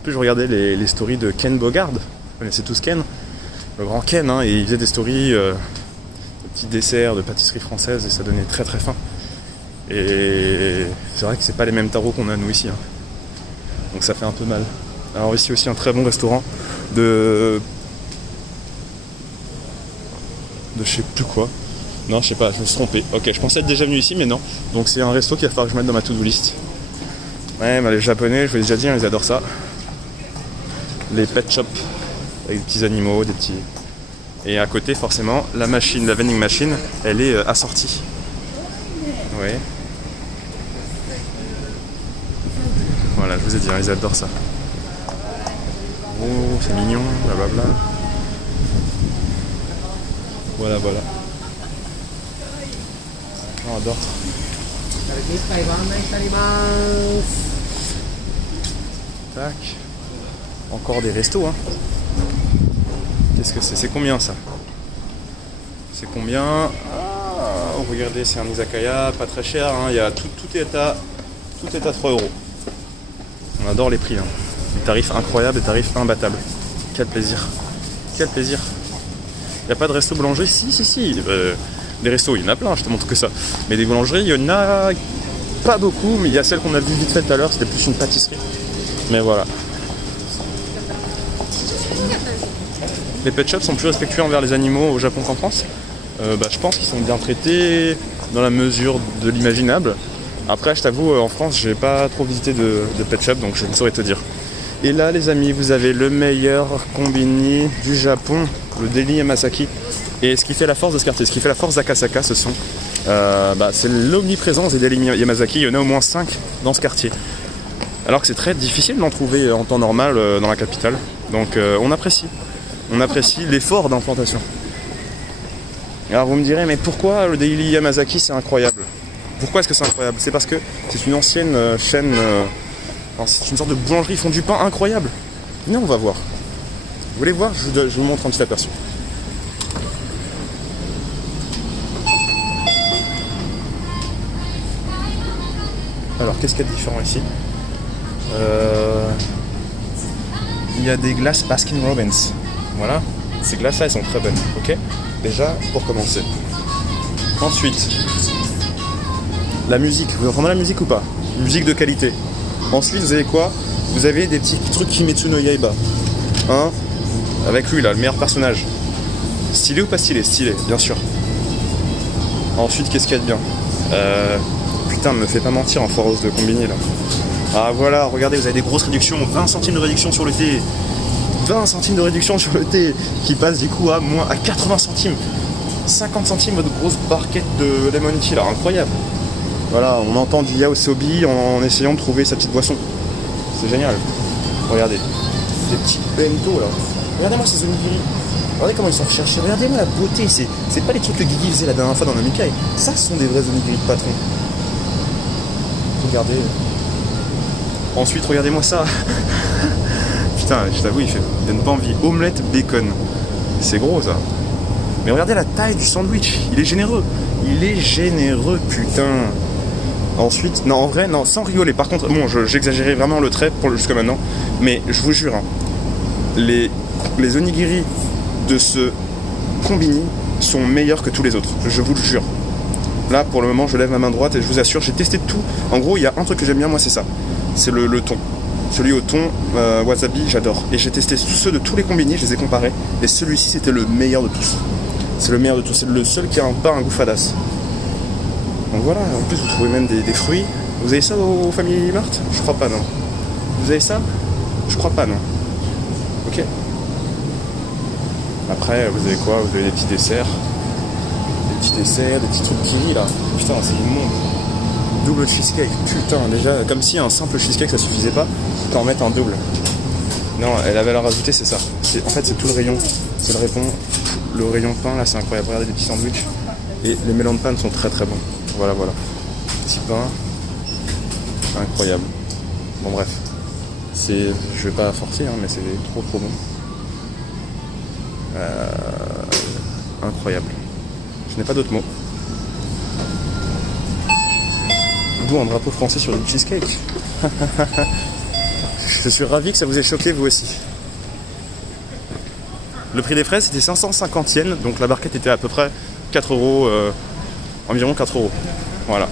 En plus je regardais les stories de Ken Bogard. Vous connaissez tous Ken, le grand Ken, hein, et il faisait des stories de petits desserts, de pâtisseries françaises et ça donnait très très faim. Et c'est vrai que c'est pas les mêmes tarots qu'on a nous ici. Hein. Donc ça fait un peu mal. Alors ici aussi un très bon restaurant de je sais plus quoi. Non je sais pas, je me suis trompé. Ok, je pensais être déjà venu ici mais non. Donc c'est un resto qu'il va falloir que je mette dans ma to-do list. Ouais bah les japonais, je vous l'ai déjà dit, ils adorent ça. Les pet shops avec des petits animaux, des petits... Et à côté forcément la vending machine, elle est assortie. Oui. Voilà, je vous ai dit, ils adorent ça. Oh, c'est mignon, blablabla. Voilà. On adore. Tac. Encore des restos, hein. Qu'est-ce que c'est? C'est combien ça? C'est combien? Ah, regardez, c'est un izakaya, pas très cher, hein. Il y a tout est à 3 €. On adore les prix, hein. Des tarifs incroyables, des tarifs imbattables. Quel plaisir. Quel plaisir. Il n'y a pas de resto boulangerie? Si. Des restos, il y en a plein, je te montre que ça. Mais des boulangeries, il y en a pas beaucoup, mais il y a celle qu'on a vue vite fait tout à l'heure, c'était plus une pâtisserie. Mais voilà. Les pet shops sont plus respectueux envers les animaux au Japon qu'en France. Je pense qu'ils sont bien traités dans la mesure de l'imaginable. Après, je t'avoue, en France, j'ai pas trop visité de pet shop, donc je ne saurais te dire. Et là, les amis, vous avez le meilleur combini du Japon, le Deli Yamasaki. Et ce qui fait la force de ce quartier, ce qui fait la force d'Akasaka, c'est l'omniprésence des Deli Yamasaki. Il y en a au moins 5 dans ce quartier. Alors que c'est très difficile d'en trouver en temps normal dans la capitale. Donc on apprécie. On apprécie l'effort d'implantation. Alors vous me direz, mais pourquoi le Daily Yamazaki c'est incroyable? Pourquoi est-ce que c'est incroyable? C'est parce que c'est une ancienne chaîne, c'est une sorte de boulangerie, ils font du pain incroyable. Venez, on va voir. Vous voulez voir? Je vous montre un petit aperçu. Alors, qu'est-ce qu'il y a de différent ici? Il y a des glaces Baskin Robbins. Voilà, ces glaces-là, elles sont très bonnes. Ok? Déjà, pour commencer. Ensuite, la musique. Vous entendez la musique ou pas? Musique de qualité. Ensuite, vous avez quoi? Vous avez des petits trucs Kimetsu no Yaiba. Hein? Avec lui, là, le meilleur personnage. Stylé ou pas stylé? Stylé, bien sûr. Ensuite, qu'est-ce qu'il y a de bien? Putain, me fais pas mentir en foireuse de Combini, là. Ah voilà, regardez, vous avez des grosses réductions. 20 centimes de réduction sur le thé. 20 centimes de réduction sur le thé. Qui passe du coup à moins à 80 centimes. 50 centimes votre grosse barquette de lemon tea, là. Incroyable. Voilà, on entend du yaosobi en essayant de trouver sa petite boisson. C'est génial. Regardez. Des petits bento, là. Regardez-moi ces onigiri. Regardez comment ils sont recherchés. Regardez-moi la beauté. C'est pas les trucs que Guigui faisait la dernière fois dans Nomikai. Ça, ce sont des vrais onigiri de patron. Regardez. Ensuite, regardez-moi ça. Putain, je t'avoue, il donne pas envie. Omelette bacon. C'est gros, ça. Mais regardez la taille du sandwich. Il est généreux. Il est généreux, putain. Ensuite, non, en vrai, non, sans rigoler. Par contre, bon, j'exagérais vraiment le trait jusqu'à maintenant. Mais je vous jure, hein, les onigiri de ce Combini sont meilleurs que tous les autres. Je vous le jure. Là, pour le moment, je lève ma main droite et je vous assure, j'ai testé tout. En gros, il y a un truc que j'aime bien, moi, c'est ça. C'est le thon. Celui au thon wasabi, j'adore. Et j'ai testé tous ceux de tous les Combini, je les ai comparés. Et celui-ci, c'était le meilleur de tous. C'est le meilleur de tous. C'est le seul qui a un goût fadasse. Donc voilà, en plus, vous trouvez même des fruits. Vous avez ça au Family Mart? Je crois pas, non. Vous avez ça? Je crois pas, non. Ok. Après, vous avez quoi? Vous avez des petits desserts. Des petits trucs kiri là. Putain, c'est immonde. Double cheesecake. Putain, déjà, comme si un simple cheesecake ça suffisait pas, t'en mettre un double. Non, la valeur ajoutée, c'est ça. En fait, c'est tout le rayon. C'est le rayon pain là, c'est incroyable. Regardez les petits sandwichs. Et les mélanges de pain sont très très bons. Voilà. Petit pain. Incroyable. Bon, bref. Je vais pas forcer, hein, mais c'est trop bon. Incroyable. Je n'ai pas d'autres mots. D'où un drapeau français sur une cheesecake. Je suis ravi que ça vous ait choqué vous aussi. Le prix des fraises c'était 550 yens, donc la barquette était à peu près 4 euros, environ 4 euros. Voilà.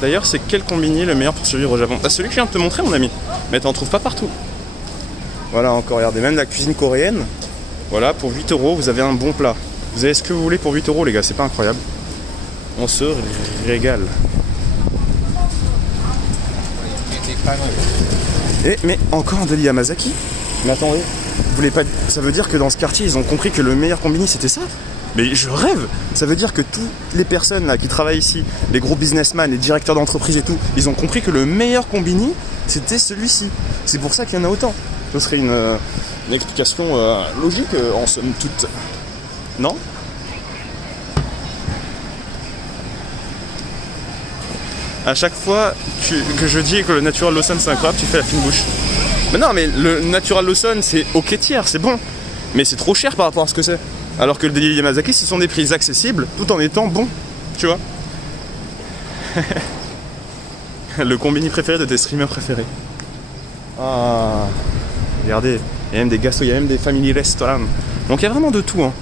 D'ailleurs, c'est quel Combini le meilleur pour survivre au Japon? Celui que je viens de te montrer, mon ami. Mais t'en trouves pas partout. Voilà, encore, regardez, même la cuisine coréenne. Voilà, pour 8 euros, vous avez un bon plat. Vous avez ce que vous voulez pour 8 euros, les gars, c'est pas incroyable. On se régale. Mais encore un Daily Yamazaki? Mais attendez, vous voulez pas... Ça veut dire que dans ce quartier, ils ont compris que le meilleur Combini, c'était ça? Mais je rêve! Ça veut dire que toutes les personnes là qui travaillent ici, les gros businessmen, les directeurs d'entreprise et tout, ils ont compris que le meilleur Combini, c'était celui-ci. C'est pour ça qu'il y en a autant. Ce serait une explication logique en somme toute. Non? À chaque fois que je dis que le Natural Lawson c'est incroyable, tu fais la fine bouche. Mais non, mais le Natural Lawson c'est ok tiers, c'est bon. Mais c'est trop cher par rapport à ce que c'est. Alors que le Daily Yamazaki, ce sont des prix accessibles tout en étant bons. Tu vois? Le Combini préféré de tes streamers préférés. Ah, regardez, il y a même des gâteaux, il y a même des family restaurants. Donc il y a vraiment de tout, hein.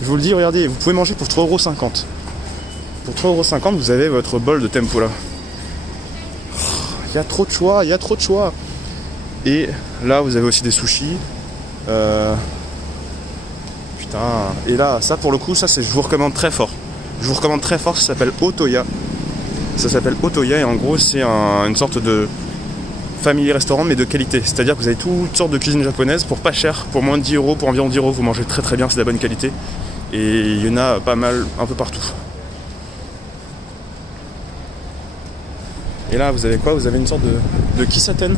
Je vous le dis, regardez, vous pouvez manger pour 3,50 €. Pour 3,50 €, vous avez votre bol de tempura. Il y a trop de choix, il y a trop de choix. Et là, vous avez aussi des sushis. Putain. Et là, ça pour le coup, je vous recommande très fort. Je vous recommande très fort, ça s'appelle Otoya. Ça s'appelle Otoya et en gros, c'est une sorte de family restaurant mais de qualité. C'est-à-dire que vous avez toutes sortes de cuisine japonaise pour pas cher, pour moins de 10 €, pour environ 10 €, vous mangez très très bien, c'est de la bonne qualité. Et il y en a pas mal, un peu partout. Et là, vous avez quoi? Vous avez une sorte de kisaten.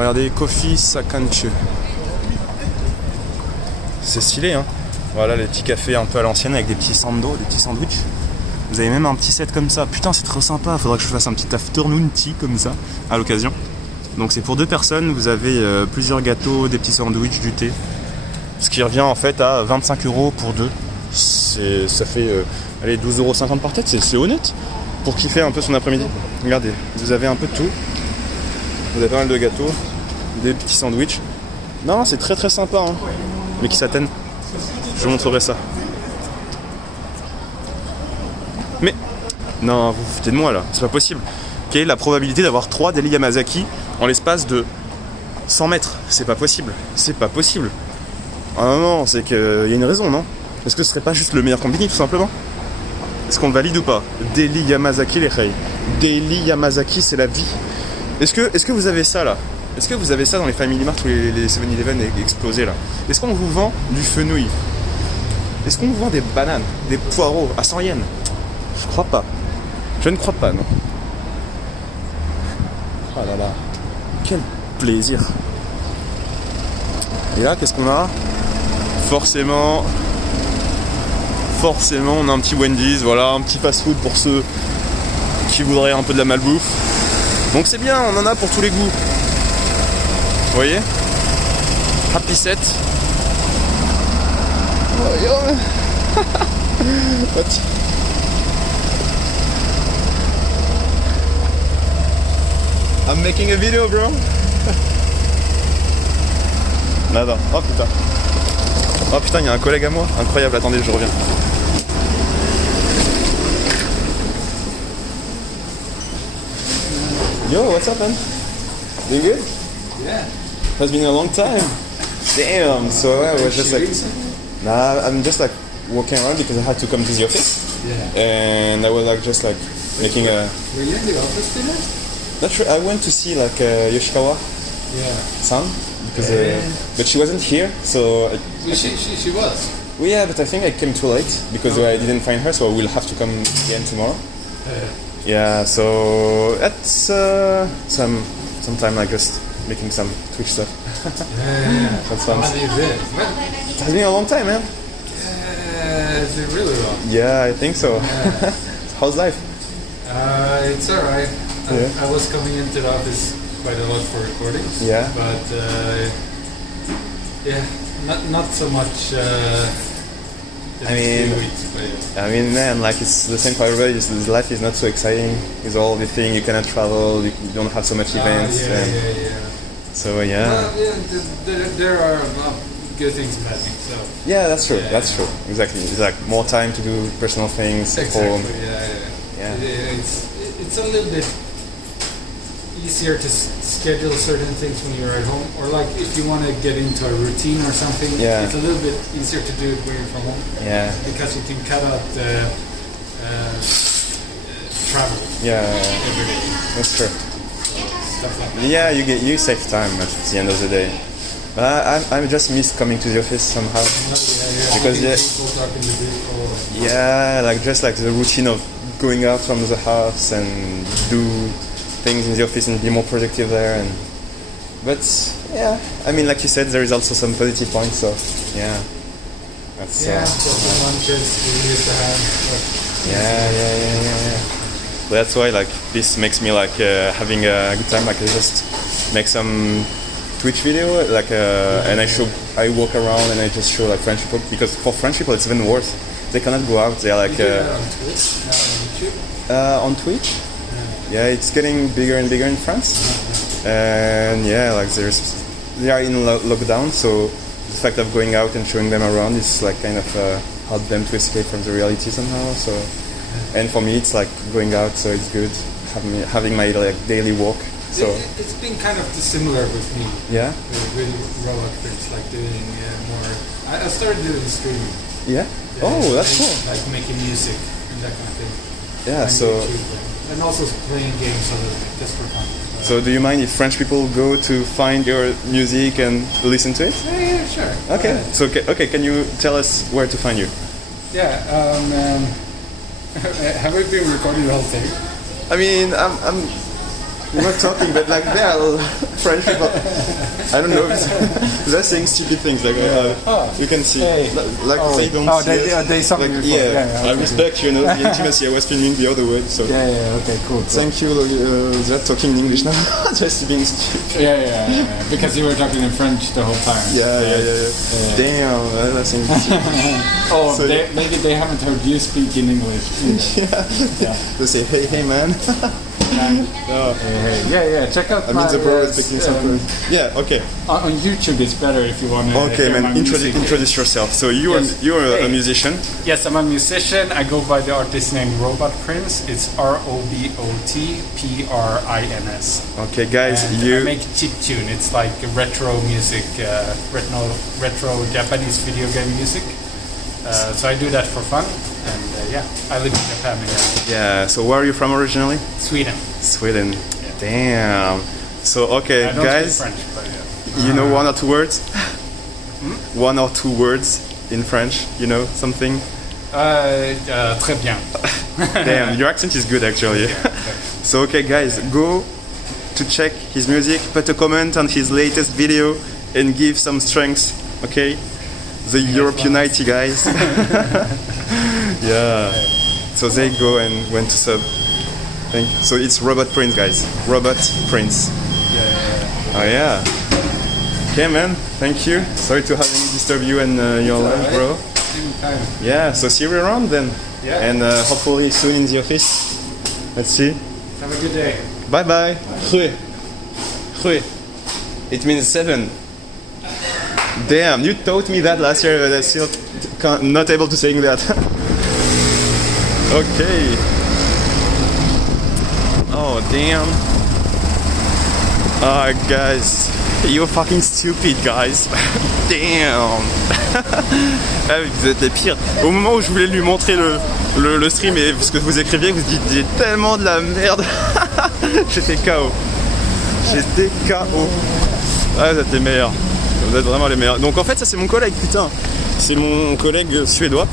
Regardez, Coffee Sakanche. C'est stylé, hein. Voilà les petits cafés un peu à l'ancienne avec des petits sando, des petits sandwichs. Vous avez même un petit set comme ça. Putain, c'est trop sympa. Faudra que je fasse un petit afternoon tea comme ça à l'occasion. Donc c'est pour 2 personnes. Vous avez plusieurs gâteaux, des petits sandwichs, du thé. Ce qui revient en fait à 25 € pour 2. Ça fait allez, 12,50 € par tête. C'est honnête pour kiffer un peu son après-midi. Regardez, vous avez un peu de tout. Vous avez pas mal de gâteaux, des petits sandwichs. Non, c'est très très sympa. Hein. Mais qui s'atteignent. Je vous montrerai ça. Mais, non, vous vous foutez de moi là, c'est pas possible. Quelle est la probabilité d'avoir 3 Daily Yamazaki en l'espace de 100 mètres? C'est pas possible, c'est pas possible. Ah non, c'est qu'il y a une raison, non? Est-ce que ce serait pas juste le meilleur combini tout simplement? Est-ce qu'on le valide ou pas? Daily Yamazaki les reilles. Daily Yamazaki c'est la vie. Est-ce que vous avez ça là? Est-ce que vous avez ça dans les Family Mart ou les 7-Eleven explosés là? Est-ce qu'on vous vend du fenouil? Est-ce qu'on vous vend des bananes, des poireaux à 100 yens? Je crois pas. Je ne crois pas, non. Oh là là. Quel plaisir. Et là, qu'est-ce qu'on a? Forcément, on a un petit Wendy's, voilà, un petit fast-food pour ceux qui voudraient un peu de la malbouffe. Donc c'est bien, on en a pour tous les goûts. Vous voyez? Happy set. Oh, yo. What? I'm making a video, bro. Nada. Oh putain. Oh putain, il y a un collègue à moi. Incroyable. Attendez, je reviens. Yo, what's up, man? Doing good? Yeah. Has been a long time. Damn. So I was just like, nah, I'm just like walking around because I had to come to the office. Yeah. And I was like just like making a. Were you in the office today? Not sure. I went to see like Yoshikawa Yeah. san because, but she wasn't here, so. She was. Well, yeah, but I think I came too late because I didn't find her, so I will have to come again tomorrow. Yeah, so that's sometime like just making some Twitch stuff. Yeah. That's fun. How do you live? It has been a long time, man. Is it really long? Yeah, I think so. How's life? It's alright. Yeah. I was coming into the office quite a lot for recordings. Yeah. But yeah, not so much. The I mean, few weeks, but yeah. I mean, man, like it's the same for everybody. Just, life is not so exciting. It's all the thing. You cannot travel. You don't have so much events. Yeah. So yeah. Well, yeah, there are a lot of good things and bad things. So Yeah, that's true. Yeah. That's true. Exactly. It's like more time to do personal things at home. Yeah. Yeah. It's a little bit easier to schedule certain things when you're at home, or like if you want to get into a routine or something. Yeah. It's a little bit easier to do it when you're from home. Yeah. Because you can cut out travel Yeah. every day, That's true. stuff like that. Yeah, you save time at the end of the day. But I just miss coming to the office somehow. Because, Meeting yeah. people, talking to people. Yeah, like just like the routine of going out from the house and do things in the office and be more productive there. But yeah, I mean, like you said, there is also some positive points. So yeah, that's Yeah, the lunches we used to have. yeah. So that's why like this makes me like having a good time. Like I just make some Twitch video, like and I walk around and I just show like French people, because for French people it's even worse. They cannot go out. They're like You do that on Twitch, YouTube. on Twitch. Yeah, it's getting bigger and bigger in France. And yeah, like they are in lockdown, so the fact of going out and showing them around is like kind of help them to escape from the reality somehow. So, and for me, it's like going out, so it's good having my like daily walk. So It's been kind of similar with me. yeah, With Roblox, it's like doing more. I started doing streaming. yeah. Oh, that's cool. Like making music and that kind of thing. Yeah. On So YouTube, and also playing games a little bit, just for fun. so do you mind if French people go to find your music and listen to it? Yeah, sure. Go Okay. ahead. So okay, can you tell us where to find you? Yeah. Have we been recording the whole thing? I mean, we're not talking, but like they are French people. I don't know. They're saying stupid things like you can see, like they don't see it. they saw me Like, before. I respect the intimacy. I was filming the other word, so Okay, cool. thank you. They're talking in English now. Just being stupid. Yeah. Because you were talking in French the whole time. Yeah. Damn, that's stupid. Oh, So- maybe they haven't heard you speak in English. Yeah. They say, hey, man. Yeah. Check out I mean, the bro is speaking something. Yeah, okay. on YouTube. It's better if you want to. Okay, man. Introduce yourself. So you're a musician. Yes, I'm a musician. I go by the artist name Robot Prince. It's ROBOTPRINS. Okay, guys, And I you. make chiptune. It's like retro music, retro Japanese video game music. So I do that for fun, and I live in Japan. Yeah. So where are you from originally? Sweden. Sweden. Damn. So okay, I don't guys, speak French, but you know one or two words? One or two words in French. You know something? très bien. Damn, your accent is good actually. So okay, guys, go to check his music, put a comment on his latest video, and give some strength. Okay, the Europe Unity guys. Yeah. So they go and went to sub. So it's Robot Prince, guys. Robot Prince. Oh yeah. Okay, man. Thank you. Sorry to having disturb you and your lunch, bro. Anytime. Yeah. So see you around then. Yeah. And hopefully soon in the office. Let's see. Have a good day. Bye bye. Goeie. It means 7. Damn, you taught me that last year, but I still not able to saying that. Okay. Oh damn. Ah guys, you're fucking stupid guys. Damn. Ah, vous êtes les pires. Au moment où je voulais lui montrer le stream et ce que vous écriviez, vous disiez tellement de la merde. J'étais KO. Ah, vous êtes les meilleurs. Vous êtes vraiment les meilleurs. Donc en fait, ça c'est mon collègue, putain. C'est mon collègue suédois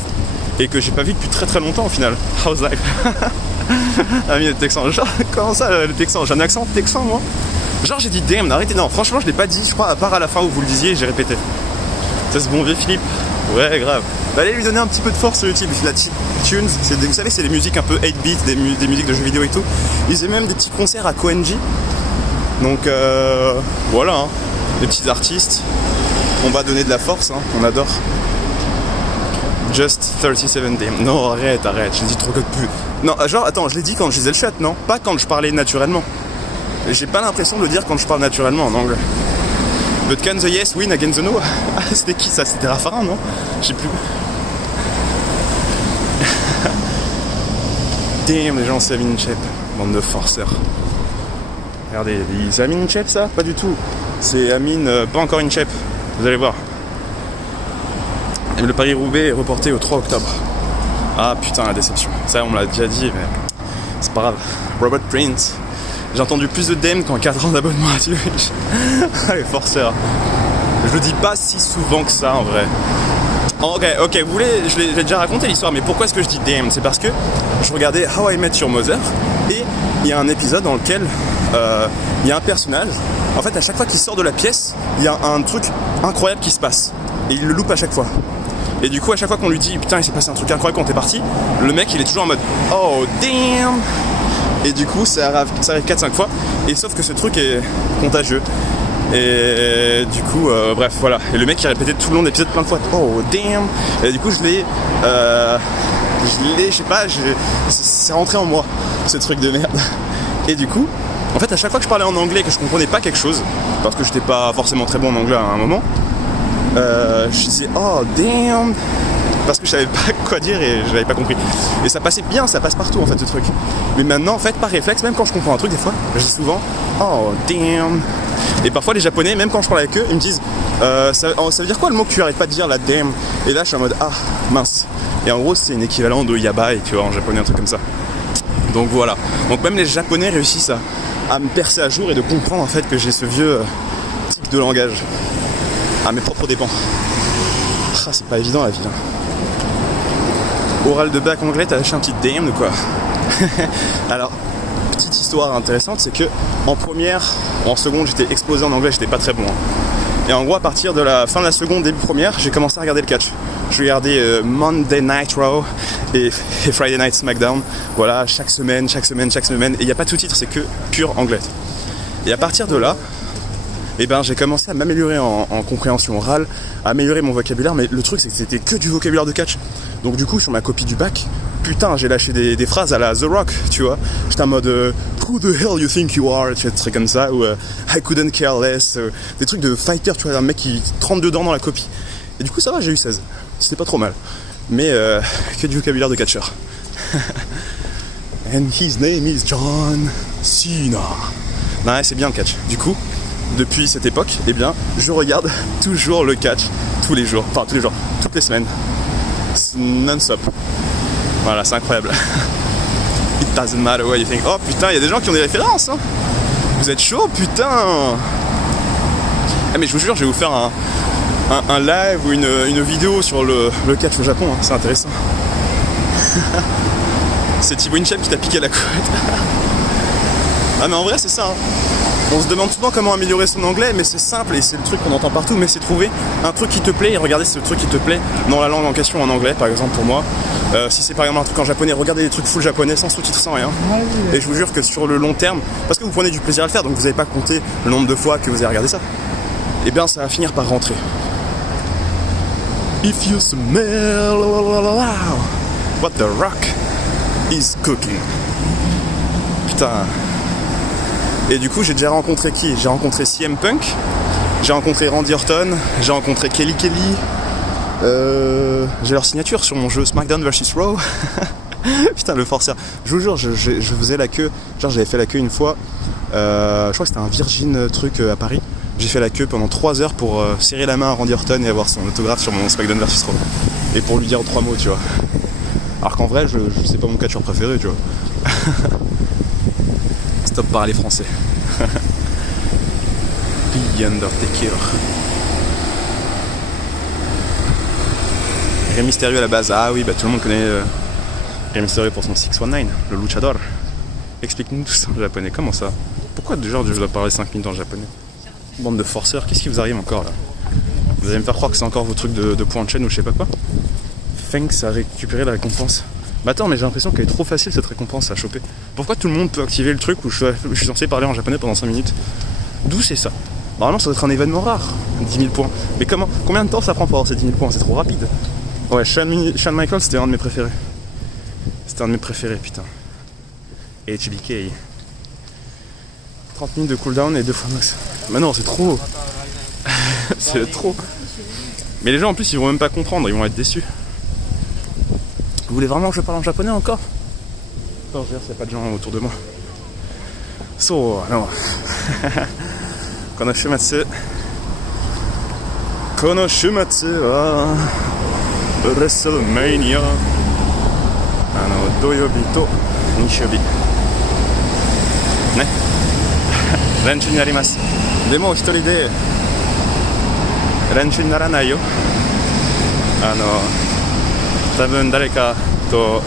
et que j'ai pas vu depuis très très longtemps au final. How's life? Ami le texan. Genre, comment ça le texan? J'ai un accent texan moi? Genre j'ai dit damn, arrêtez. Non, franchement, je l'ai pas dit, je crois, à part à la fin où vous le disiez, j'ai répété. Ça c'est bon vieux Philippe. Ouais, grave. Bah, allez lui donner un petit peu de force sur YouTube. La tunes, vous savez, c'est des musiques un peu 8 bits, des musiques de jeux vidéo et tout. Ils faisaient même des petits concerts à Koenji. Donc voilà, hein. Les petits artistes. On va donner de la force, hein. On adore. Just 37 damn. Non, arrête, j'ai dit trop que de pub. Non, genre, attends, je l'ai dit quand je disais le chat, non? Pas quand je parlais naturellement. J'ai pas l'impression de le dire quand je parle naturellement en anglais. But can the yes win against the no? Ah, c'était qui ça? C'était Raffarin, non? Je sais plus. Damn, les gens, c'est Amin Chep. Bande de forceurs. Regardez, c'est Amin Chep ça? Pas du tout. C'est Amin, pas encore Inchep. Vous allez voir. Et le Paris-Roubaix est reporté au 3 octobre. Ah putain, la déception. Ça, on me l'a déjà dit, mais c'est pas grave. Robot Prince. J'ai entendu plus de DM qu'en 4 ans d'abonnement à Twitch. Les forceurs. Je le dis pas si souvent que ça en vrai. Ok, vous voulez, je l'ai déjà raconté l'histoire, mais pourquoi est-ce que je dis damn? C'est parce que je regardais How I Met Your Mother et il y a un épisode dans lequel il y a un personnage. En fait, à chaque fois qu'il sort de la pièce, il y a un truc incroyable qui se passe et il le loupe à chaque fois. Et du coup, à chaque fois qu'on lui dit putain, il s'est passé un truc incroyable quand t'es parti, le mec il est toujours en mode oh damn. Et du coup, ça arrive 4-5 fois. Et sauf que ce truc est contagieux. Et du coup, bref, voilà. Et le mec il répétait tout le long de l'épisode plein de fois. Oh damn. Et du coup, je sais pas, c'est rentré en moi, ce truc de merde. Et du coup, en fait, à chaque fois que je parlais en anglais et que je comprenais pas quelque chose, parce que j'étais pas forcément très bon en anglais à un moment, je disais oh damn. Parce que je savais pas quoi dire et je l'avais pas compris. Et ça passait bien, ça passe partout en fait ce truc. Mais maintenant en fait par réflexe, même quand je comprends un truc des fois, je dis souvent oh damn. Et parfois les japonais, même quand je parle avec eux, ils me disent ça veut dire quoi le mot que tu arrêtes pas de dire la damn? Et là je suis en mode ah mince. Et en gros c'est un équivalent de yabai, tu vois, en japonais, un truc comme ça. Donc voilà. Donc même les japonais réussissent à me percer à jour et de comprendre en fait que j'ai ce vieux tic de langage à mes propres dépens. Ah, c'est pas évident la vie. Hein. Oral de bac anglais, t'as lâché un petit DM ou quoi? Alors, petite histoire intéressante, c'est que en première, en seconde, j'étais explosé en anglais, j'étais pas très bon. Et en gros, à partir de la fin de la seconde, début première, j'ai commencé à regarder le catch. Je regardais Monday Night Raw et Friday Night SmackDown. Voilà, chaque semaine. Et il n'y a pas de sous-titres, c'est que pur anglais. Et à partir de là, j'ai commencé à m'améliorer en compréhension orale, à améliorer mon vocabulaire, mais le truc c'est que c'était que du vocabulaire de catch. Donc du coup sur ma copie du bac, putain j'ai lâché des phrases à la The Rock, tu vois. J'étais en mode Who the hell you think you are, tu vois, des trucs comme ça, ou I couldn't care less, des trucs de fighter, tu vois, un mec qui trempe dedans dans la copie. Et du coup ça va, j'ai eu 16, c'était pas trop mal. Mais que du vocabulaire de catcheur. And his name is John Cena. Ouais, c'est bien le catch. Du coup, depuis cette époque, je regarde toujours le catch tous les jours, toutes les semaines, non-stop. Voilà, c'est incroyable. It doesn't matter what you think. Oh putain, il y a des gens qui ont des références, hein. Vous êtes chaud, putain. Mais je vous jure, je vais vous faire un live ou une vidéo sur le catch au Japon, hein. C'est intéressant. C'est Thibaut Inchep qui t'a piqué la couette. Ah mais en vrai c'est ça, hein. On se demande souvent comment améliorer son anglais, mais c'est simple et c'est le truc qu'on entend partout, mais c'est trouver un truc qui te plaît et regarder ce truc qui te plaît dans la langue en question, en anglais par exemple pour moi. Si c'est par exemple un truc en japonais, regardez des trucs full japonais sans sous-titres, sans rien. Et je vous jure que sur le long terme, parce que vous prenez du plaisir à le faire, donc vous n'avez pas compté le nombre de fois que vous avez regardé ça, ça va finir par rentrer. If you smell what the rock is cooking. Putain. Et du coup, j'ai déjà rencontré qui ? J'ai rencontré CM Punk, j'ai rencontré Randy Orton, j'ai rencontré Kelly. J'ai leur signature sur mon jeu SmackDown vs Raw. Putain, le forceur. Je vous jure, je faisais la queue. Genre, j'avais fait la queue une fois. Je crois que c'était un Virgin truc à Paris. J'ai fait la queue pendant 3 heures pour serrer la main à Randy Orton et avoir son autographe sur mon SmackDown vs Raw. Et pour lui dire 3 mots, tu vois. Alors qu'en vrai, je sais pas mon catcheur préféré, tu vois. Stop parler français. The Undertaker. Rey Mysterio à la base. Ah oui, tout le monde connaît Rey Mysterio pour son 619, le luchador. Explique-nous tout ça en japonais. Comment ça ? Pourquoi déjà je dois parler 5 minutes en japonais ? Bande de forceurs, qu'est-ce qui vous arrive encore là ? Vous allez me faire croire que c'est encore vos trucs de point de chaîne ou je sais pas quoi ? Thanks a récupéré la récompense. Mais attends, mais j'ai l'impression qu'elle est trop facile cette récompense à choper. Pourquoi tout le monde peut activer le truc où je suis censé parler en japonais pendant 5 minutes ? D'où c'est ça ? Normalement ça doit être un événement rare, 10 000 points. Mais combien de temps ça prend pour avoir ces 10 000 points ? C'est trop rapide. Ouais, Shawn Michaels c'était un de mes préférés. C'était un de mes préférés, putain. HBK. 30 minutes de cooldown et 2 fois max. Mais non, c'est trop. C'est trop. Mais les gens en plus ils vont même pas comprendre, ils vont être déçus. Vous voulez vraiment que je parle en japonais encore ? Attends, je veux dire s'il n'y a pas de gens autour de moi. So, alors. Kono shumatsu wa WrestleMania 土曜日と日曜日ね練習になります。でも一人で練習にならないよ。多分誰かと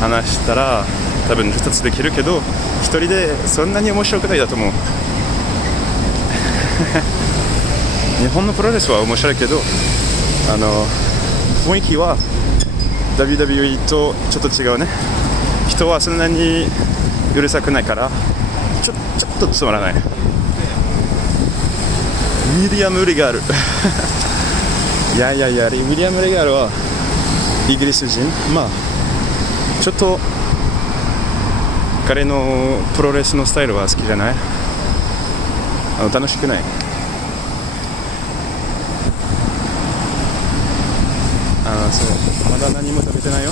話したら多分2つできるけど一人でそんなに面白くないだと思う。日本のプロレスは面白いけど雰囲気は WWE とちょっと違うね。人はそんなにうるさくないからちょっとつまらない。ウィリアム・レガールいやウィリアム・レガールはイギリス人。まあちょっと彼のプロレスのスタイルは好きじゃない。楽しくない。そうまだ何も食べてないよ。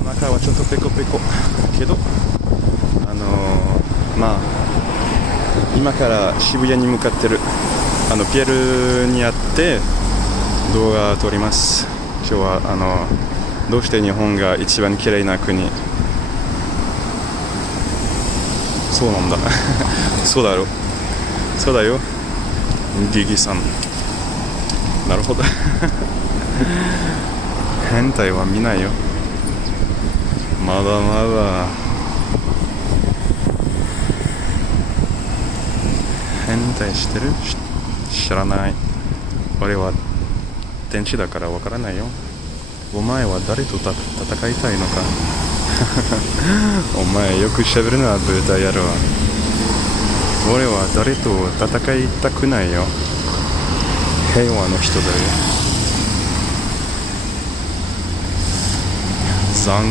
お腹はちょっとペコペコけどまあ今から渋谷に向かってるピエールにあって動画を撮ります。今日はどうして日本が一番綺麗な国。そうなんだそうだよギギさん。なるほど変態は見ないよ。まだまだ変態してる？知らない。俺は天使だからわからないよ。お前は誰と戦いたいのか？お前よく喋るな、豚野郎。俺は誰と戦いたくないよ。平和の人だよ。残酷。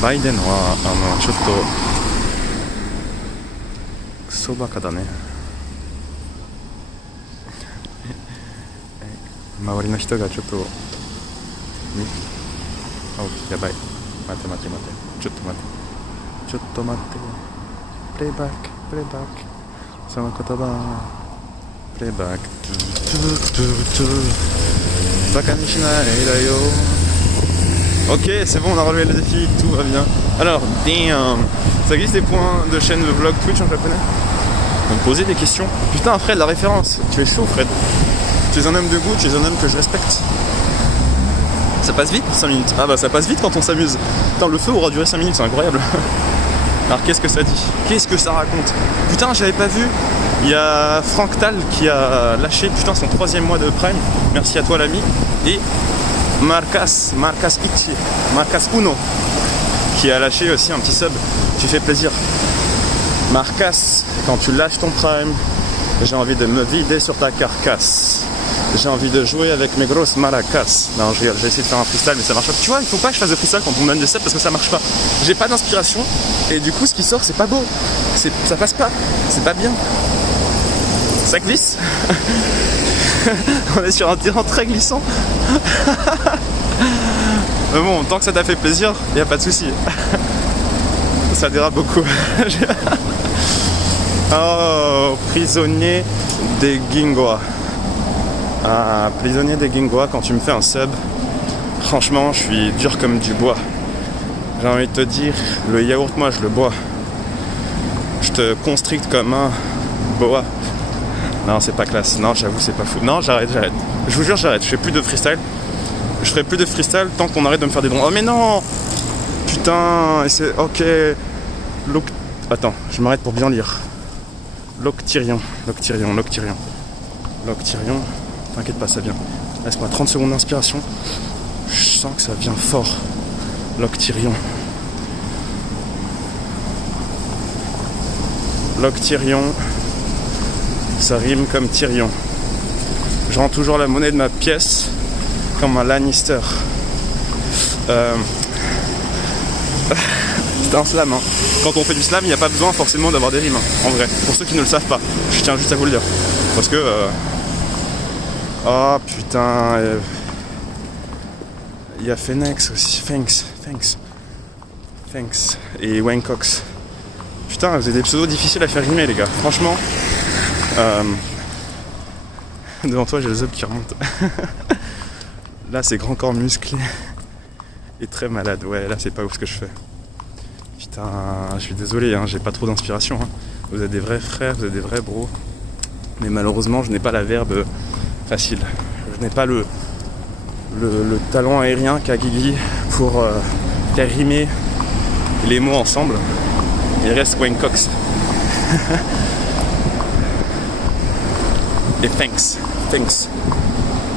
バイデンはちょっとクソバカだね。周りの人がちょっとやばい。待て。ちょっと待って。プレイバック。その言葉。プレイバック。バカにしないだよ。Ok, c'est bon, on a relevé le défi, tout va bien. Alors, damn, ça existe des points de chaîne de vlog Twitch en japonais? On me posait des questions. Putain, Fred, la référence. Tu es chaud, Fred. Tu es un homme de goût, tu es un homme que je respecte. Ça passe vite, 5 minutes. Ah bah ça passe vite quand on s'amuse. Putain, le feu aura duré 5 minutes, c'est incroyable. Alors qu'est-ce que ça dit? Qu'est-ce que ça raconte? Putain, j'avais pas vu. Il y a Frank Tal qui a lâché, putain, son 3e mois de Prime. Merci à toi l'ami. Et Marcas Uno qui a lâché aussi un petit sub. Tu fais plaisir. Marcas, quand tu lâches ton Prime, j'ai envie de me vider sur ta carcasse. J'ai envie de jouer avec mes grosses maracas. Non, je vais essayer de faire un freestyle, mais ça marche pas. Tu vois, il faut pas que je fasse de freestyle quand on me donne des subs parce que ça marche pas. J'ai pas d'inspiration et du coup, ce qui sort, c'est pas beau. Ça passe pas. C'est pas bien. Ça glisse. On est sur un terrain très glissant. Mais bon, tant que ça t'a fait plaisir, y a pas de souci. Ça dérape beaucoup. Oh, prisonnier des Gingwa. Ah, prisonnier des Gingwa, quand tu me fais un sub, franchement, je suis dur comme du bois. J'ai envie de te dire, le yaourt, moi, je le bois. Je te constricte comme un boa. Non, c'est pas classe. Non, j'avoue, c'est pas fou. Non, j'arrête. Je vous jure, j'arrête. Je fais plus de freestyle. Je ferai plus de freestyle tant qu'on arrête de me faire des dons. Oh, mais non! Putain, et c'est... Ok. Attends, je m'arrête pour bien lire. Loctirion. T'inquiète pas, ça vient. Laisse-moi 30 secondes d'inspiration. Je sens que ça vient fort. Loctirion. Ça rime comme Tyrion. Je rends toujours la monnaie de ma pièce comme un Lannister. C'est un slam. Hein. Quand on fait du slam, il n'y a pas besoin forcément d'avoir des rimes. Hein, en vrai. Pour ceux qui ne le savent pas. Je tiens juste à vous le dire. Parce que... Oh putain... Il y a Phoenix aussi. Thanks. Et Wayne Cox. Putain, vous avez des pseudos difficiles à faire rimer, les gars. Franchement... Devant toi, j'ai le zob qui remonte. Là, c'est grand corps musclé. Et très malade. Ouais, là, c'est pas ouf ce que je fais. Putain, je suis désolé, hein, j'ai pas trop d'inspiration. Hein. Vous êtes des vrais frères, vous êtes des vrais bros. Mais malheureusement, je n'ai pas la verbe facile. Je n'ai pas le talent aérien qu'a Guigui pour faire rimer les mots ensemble. Il reste Wayne Cox. Et thanks.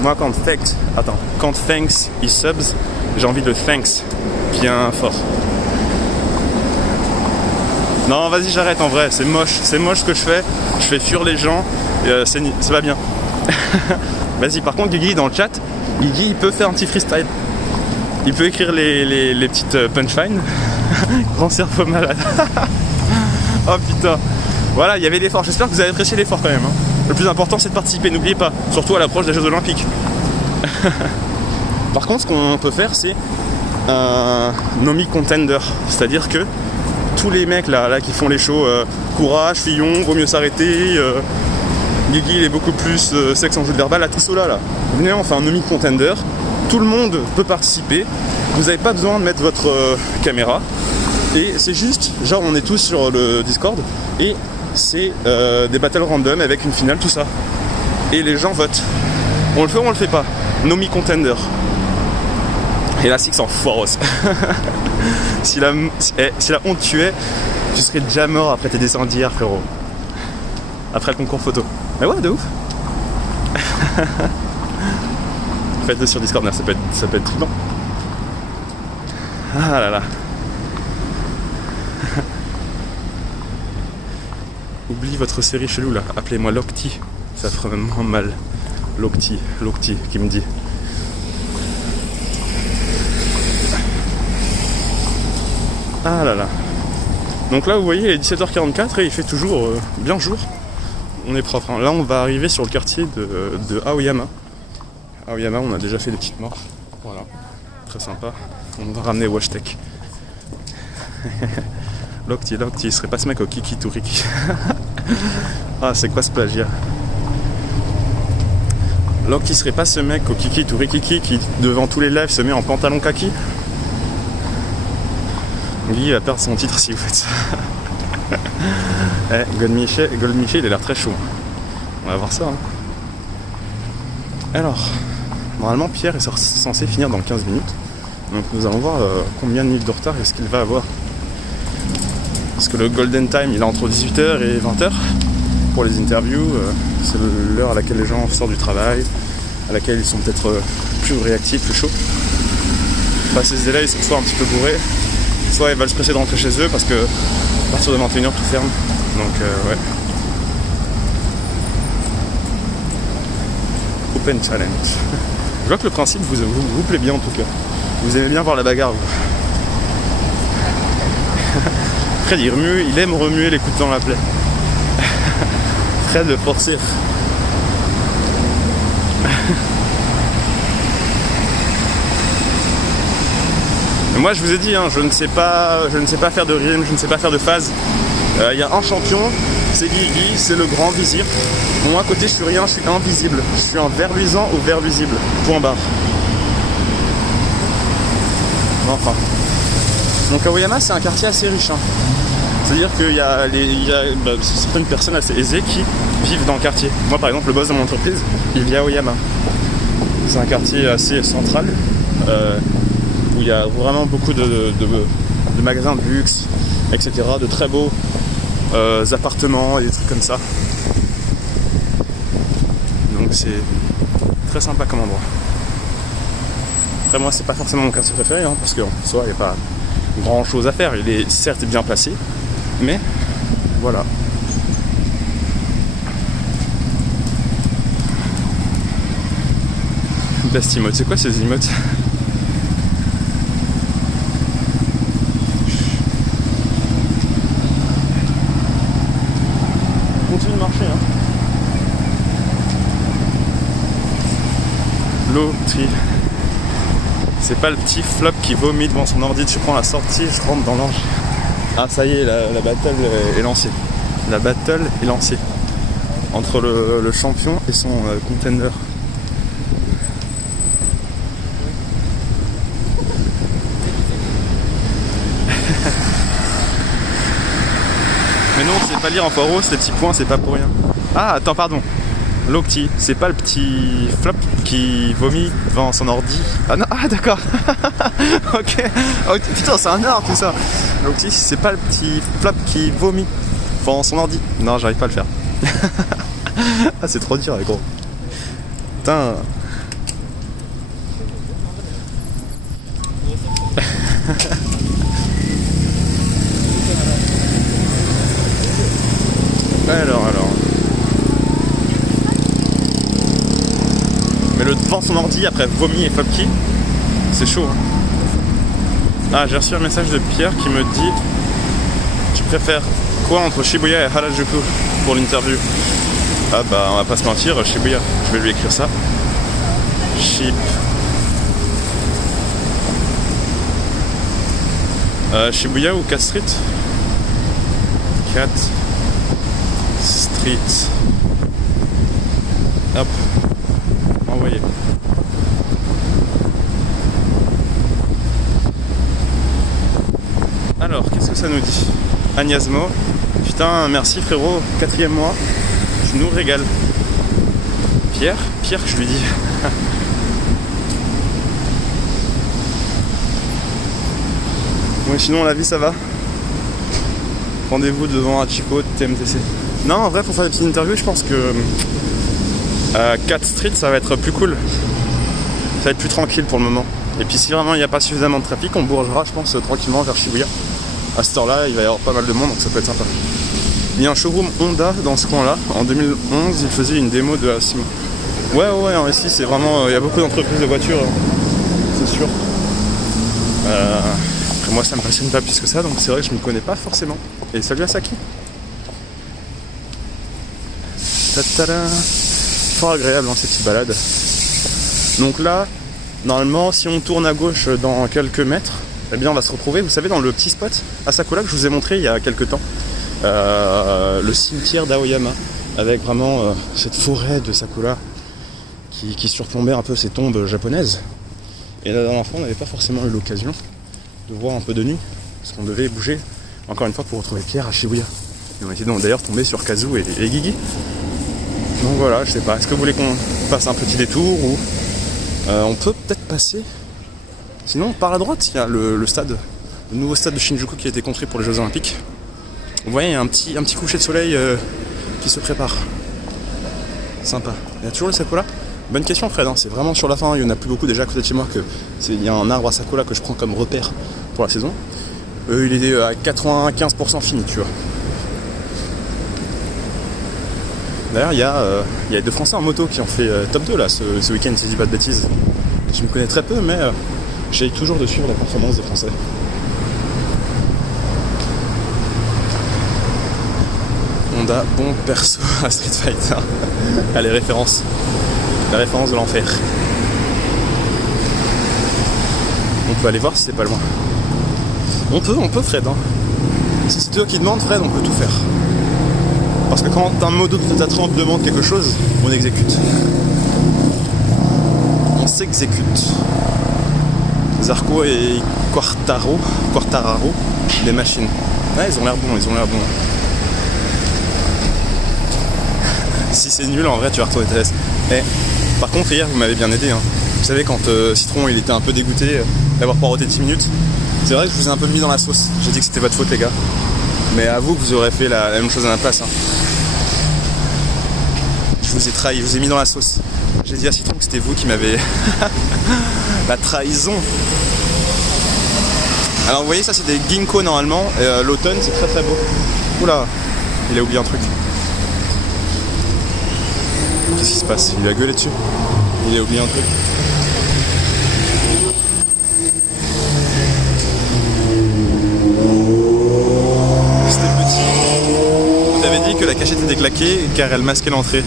Moi quand thanks il subs, j'ai envie de thanks bien fort. Non vas-y j'arrête en vrai, c'est moche ce que je fais fuir les gens, c'est pas bien. Vas-y par contre Guigui dans le chat, Guigui il peut faire un petit freestyle. Il peut écrire les petites punchlines. Grand cerveau malade. Oh putain. Voilà, il y avait l'effort, j'espère que vous avez apprécié l'effort quand même. Hein. Le plus important c'est de participer, n'oubliez pas, surtout à l'approche des Jeux Olympiques. Par contre ce qu'on peut faire c'est un Nomi Contender, c'est-à-dire que tous les mecs là qui font les shows courage, Fillon, vaut mieux s'arrêter, Guigui il est beaucoup plus sexe en jeu de verbal, là tout cela là. Venez on fait un Nomi Contender, tout le monde peut participer, vous n'avez pas besoin de mettre votre caméra, et c'est juste, genre on est tous sur le Discord, et c'est des battles random avec une finale, tout ça. Et les gens votent. On le fait ou on le fait pas? Nomi Contender. Et là, Six en foiros. si la honte tuait, Tu serais déjà mort après tes dessins d'hier, frérot. Après le concours photo. Mais ouais, de ouf. Faites-le sur Discord, ça peut être tribant. Ah là là. Oublie votre série chelou là. Appelez-moi Locti. Ça fera même moins mal. Locti qui me dit. Ah là là. Donc là vous voyez il est 17h44 et il fait toujours bien jour. On est propre. Hein. Là on va arriver sur le quartier de Aoyama. Aoyama on a déjà fait des petites marches. Voilà. Très sympa. On va ramener Washtec. Locti, il serait pas ce mec au Kiki Turiki. Ah c'est quoi ce plagiat? Locti serait pas ce mec au Kiki Turiki qui devant tous les lives se met en pantalon kaki? Guy il va perdre son titre si vous faites ça. Goldmiché il a l'air très chaud. On va voir ça. Hein. Alors, normalement Pierre est censé finir dans 15 minutes. Donc nous allons voir combien de minutes de retard est-ce qu'il va avoir. Parce que le golden time il est entre 18h et 20h pour les interviews. C'est l'heure à laquelle les gens sortent du travail, à laquelle ils sont peut-être plus réactifs, plus chauds. Bah, ces délais ils sont soit un petit peu bourrés, soit ils veulent se presser de rentrer chez eux parce que à partir de 21h tout ferme. Donc ouais. Open challenge. Je vois que le principe vous plaît bien en tout cas. Vous aimez bien voir la bagarre vous. Fred il aime remuer les coups dans la plaie. Fred le forcer. Moi je vous ai dit, hein, je ne sais pas faire de rime, je ne sais pas faire de phase. Il y a un champion, c'est Guigui, c'est le grand vizir. Moi à côté je suis rien, je suis invisible. Je suis un ver luisant au ver visible. Point barre. Enfin. Donc Aoyama c'est un quartier assez riche. Hein. C'est-à-dire qu'il y a, certaines personnes assez aisées qui vivent dans le quartier. Moi par exemple le boss de mon entreprise, il vit à Aoyama. C'est un quartier assez central. Où il y a vraiment beaucoup de magasins de luxe, etc. De très beaux appartements et des trucs comme ça. Donc c'est très sympa comme endroit. Après moi c'est pas forcément mon quartier préféré, hein, parce qu'en soi il n'y a pas grand chose à faire. Il est certes bien placé, mais voilà. Best emote, c'est quoi ces emotes? Continue de marcher hein. Locti. C'est pas le petit flop qui vomit devant son ordi, tu prends la sortie, je rentre dans l'ange. Ah ça y est, la battle est lancée. La battle est lancée. Entre le champion et son contender. Mais non, c'est pas lire en paro, ces petits points, c'est pas pour rien. Ah, attends, pardon. Locti, c'est pas le petit flop qui vomit devant son ordi. Ah non, ah d'accord. Ok. Oh, putain, c'est un art tout ça. Locti, c'est pas le petit flop qui vomit devant son ordi. Non, j'arrive pas à le faire. Ah, c'est trop dur, gros. Putain. Alors. Mais le devant son ordi après vomi et flopki, c'est chaud. Hein. Ah, j'ai reçu un message de Pierre qui me dit: tu préfères quoi entre Shibuya et Harajuku pour l'interview? Ah bah on va pas se mentir, Shibuya. Je vais lui écrire ça. Shibuya ou 4 Street? 4 Street. Hop. Envoyé. Alors, qu'est-ce que ça nous dit? Agnasmo. Putain, merci frérot. 4e mois. Tu nous régales. Pierre, je lui dis. Ouais, sinon la vie ça va. Rendez-vous devant Hachiko TMTC. Non, en vrai, pour faire des petites interviews, je pense que 4 Street, ça va être plus cool. Ça va être plus tranquille pour le moment. Et puis si vraiment il n'y a pas suffisamment de trafic, on bourgera, je pense, tranquillement vers Shibuya. À cette heure-là, il va y avoir pas mal de monde, donc ça peut être sympa. Il y a un showroom Honda dans ce coin-là. En 2011, il faisait une démo de la Simo. Ouais, ici, c'est vraiment... Il y a beaucoup d'entreprises de voitures, c'est sûr. Après, moi, ça me passionne pas plus que ça, donc c'est vrai que je m'y connais pas forcément. Et salut à Saki. Ta-ta-da. Fort agréable, hein, ces petites balades. Donc là, normalement, si on tourne à gauche dans quelques mètres, eh bien, on va se retrouver, vous savez, dans le petit spot à Sakura que je vous ai montré il y a quelques temps. Le cimetière d'Aoyama, avec vraiment cette forêt de Sakura qui surplombait un peu ces tombes japonaises. Et la dernière fois, on n'avait pas forcément eu l'occasion de voir un peu de nuit, parce qu'on devait bouger, encore une fois, pour retrouver Pierre à Shibuya. Et on était donc d'ailleurs tombé sur Kazu et Guigui. Donc voilà, je sais pas, est-ce que vous voulez qu'on fasse un petit détour ou on peut peut-être passer. Sinon, par la droite, il y a le stade, le nouveau stade de Shinjuku qui a été construit pour les Jeux Olympiques. Vous voyez, il y a un petit coucher de soleil qui se prépare. Sympa. Il y a toujours le sakura. Bonne question, Fred, hein. C'est vraiment sur la fin. Il y en a plus beaucoup déjà à côté de chez moi. Il y a un arbre à sakura que je prends comme repère pour la saison. Il est à 95% fini, tu vois. D'ailleurs, il y a 2 Français en moto qui ont fait top 2 là, ce week-end, si je dis pas de bêtises. Je me connais très peu, mais j'ai toujours de suivre la performance des Français. Honda, bon perso à Street Fighter. Ah, les références. La référence de l'enfer. On peut aller voir si c'est pas loin. On peut Fred. Hein. Si c'est toi qui demandes, Fred, on peut tout faire. Parce que quand un modo de ta trempe demande quelque chose, on exécute. On s'exécute. Zarco et Quartararo, des machines. Ouais, ils ont l'air bons. Si c'est nul, en vrai, tu vas retourner ta veste. Par contre, hier, vous m'avez bien aidé. Hein. Vous savez, quand Citron, il était un peu dégoûté d'avoir poireauté 10 minutes, c'est vrai que je vous ai un peu mis dans la sauce. J'ai dit que c'était votre faute, les gars. Mais avoue que vous aurez fait la même chose à ma place. Hein. Je vous ai trahi, je vous ai mis dans la sauce. J'ai dit à Citron que c'était vous qui m'avez... La trahison. Alors, vous voyez, ça, c'est des ginkgo, normalement. Et l'automne, c'est très très beau. Oula, il a oublié un truc. Qu'est-ce qui se passe? Il a gueulé dessus. Il a oublié un truc. C'était petit. On t'avait dit que la cachette était claquée car elle masquait l'entrée.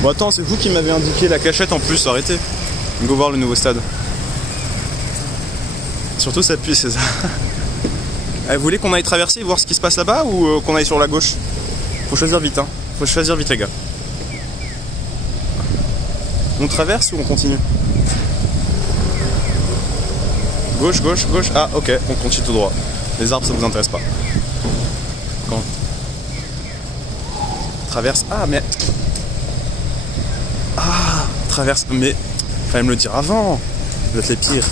Bon attends, c'est vous qui m'avez indiqué la cachette en plus, arrêtez. Go voir le nouveau stade. Surtout ça pue, c'est ça. Vous voulez qu'on aille traverser, voir ce qui se passe là-bas ou qu'on aille sur la gauche? Faut choisir vite, hein. Faut choisir vite, les gars. On traverse ou on continue? Gauche. Ah, ok, on continue tout droit. Les arbres, ça vous intéresse pas. Quand? Traverse. Ah, mais... Ah, traverse. Mais... Fallait me le dire avant. Vous êtes les pires.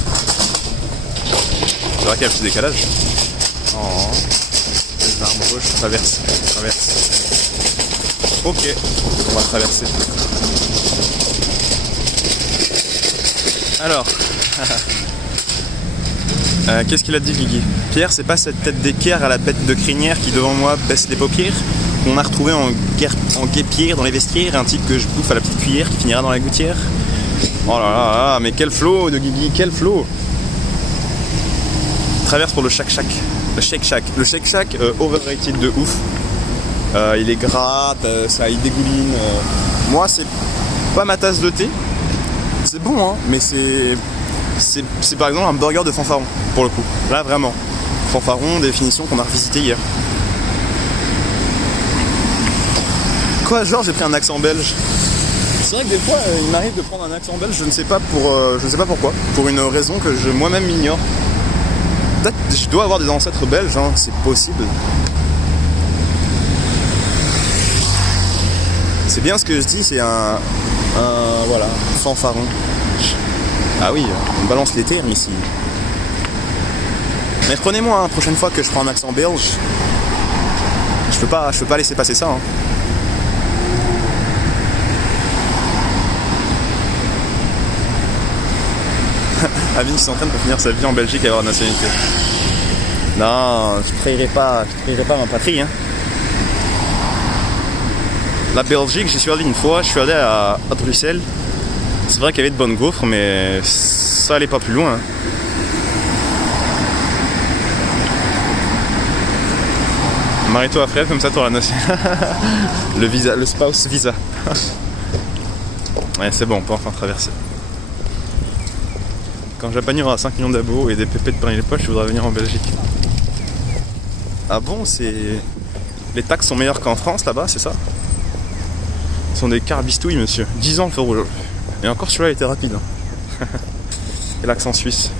C'est vrai qu'il y a un petit décalage. Oh. Les arbres, gauche, traverse. Ok, on va traverser. Alors, qu'est-ce qu'il a dit, Guigui? Pierre, c'est pas cette tête d'équerre à la bête de crinière qui devant moi baisse les paupières qu'on a retrouvé en guépière dans les vestiaires, un type que je bouffe à la petite cuillère qui finira dans la gouttière. Oh là là, mais quel flow de Guigui, quel flow! Traverse pour le Shake Shack. Le Shake Shack, overrated de ouf. Il est gras, ça il dégouline. Moi, c'est pas ma tasse de thé. C'est bon, hein, mais c'est par exemple un burger de fanfaron, pour le coup. Là, vraiment. Fanfaron, définition qu'on a revisité hier. Quoi, genre, j'ai pris un accent belge? C'est vrai que des fois, il m'arrive de prendre un accent belge, je ne sais pas pourquoi, pour une raison que je moi-même ignore. Peut-être je dois avoir des ancêtres belges, hein, c'est possible. C'est bien ce que je dis, c'est un voilà, fanfaron. Ah oui, on balance les termes ici. Mais reprenez-moi, hein, prochaine fois que je prends un accent belge, peux pas laisser passer ça. Hein. Amine qui s'entraîne pour finir sa vie en Belgique et avoir la nationalité. Non, je trahirai pas ma patrie. Hein. La Belgique, j'y suis allé une fois, je suis allé à Bruxelles. C'est vrai qu'il y avait de bonnes gaufres, mais ça allait pas plus loin. Hein. Marie-toi à Fred, comme ça tu auras la notion. Le visa, le spouse visa. Ouais, c'est bon, on peut enfin traverser. Quand Japani aura 5 millions d'abos et des pépettes plein les poches, je voudrais venir en Belgique. Ah bon, c'est... Les taxes sont meilleures qu'en France là-bas, c'est ça? Ce sont des carbistouilles, monsieur. 10 ans le feu rouge. Et encore celui-là était rapide. Hein. Et l'accent suisse.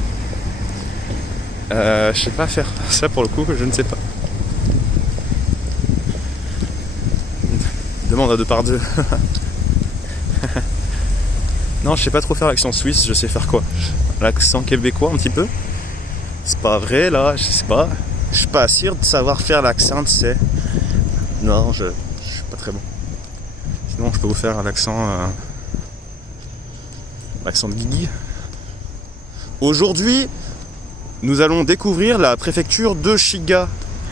Je sais pas faire ça pour le coup, je ne sais pas. Demande à 2x2. Non, je sais pas trop faire l'accent suisse, je sais faire quoi? L'accent québécois un petit peu? C'est pas vrai là, je sais pas. Je suis pas sûr de savoir faire l'accent, tu sais. Non, je suis pas très bon. Sinon, je peux vous faire l'accent de Guigui. Aujourd'hui, nous allons découvrir la préfecture de Shiga.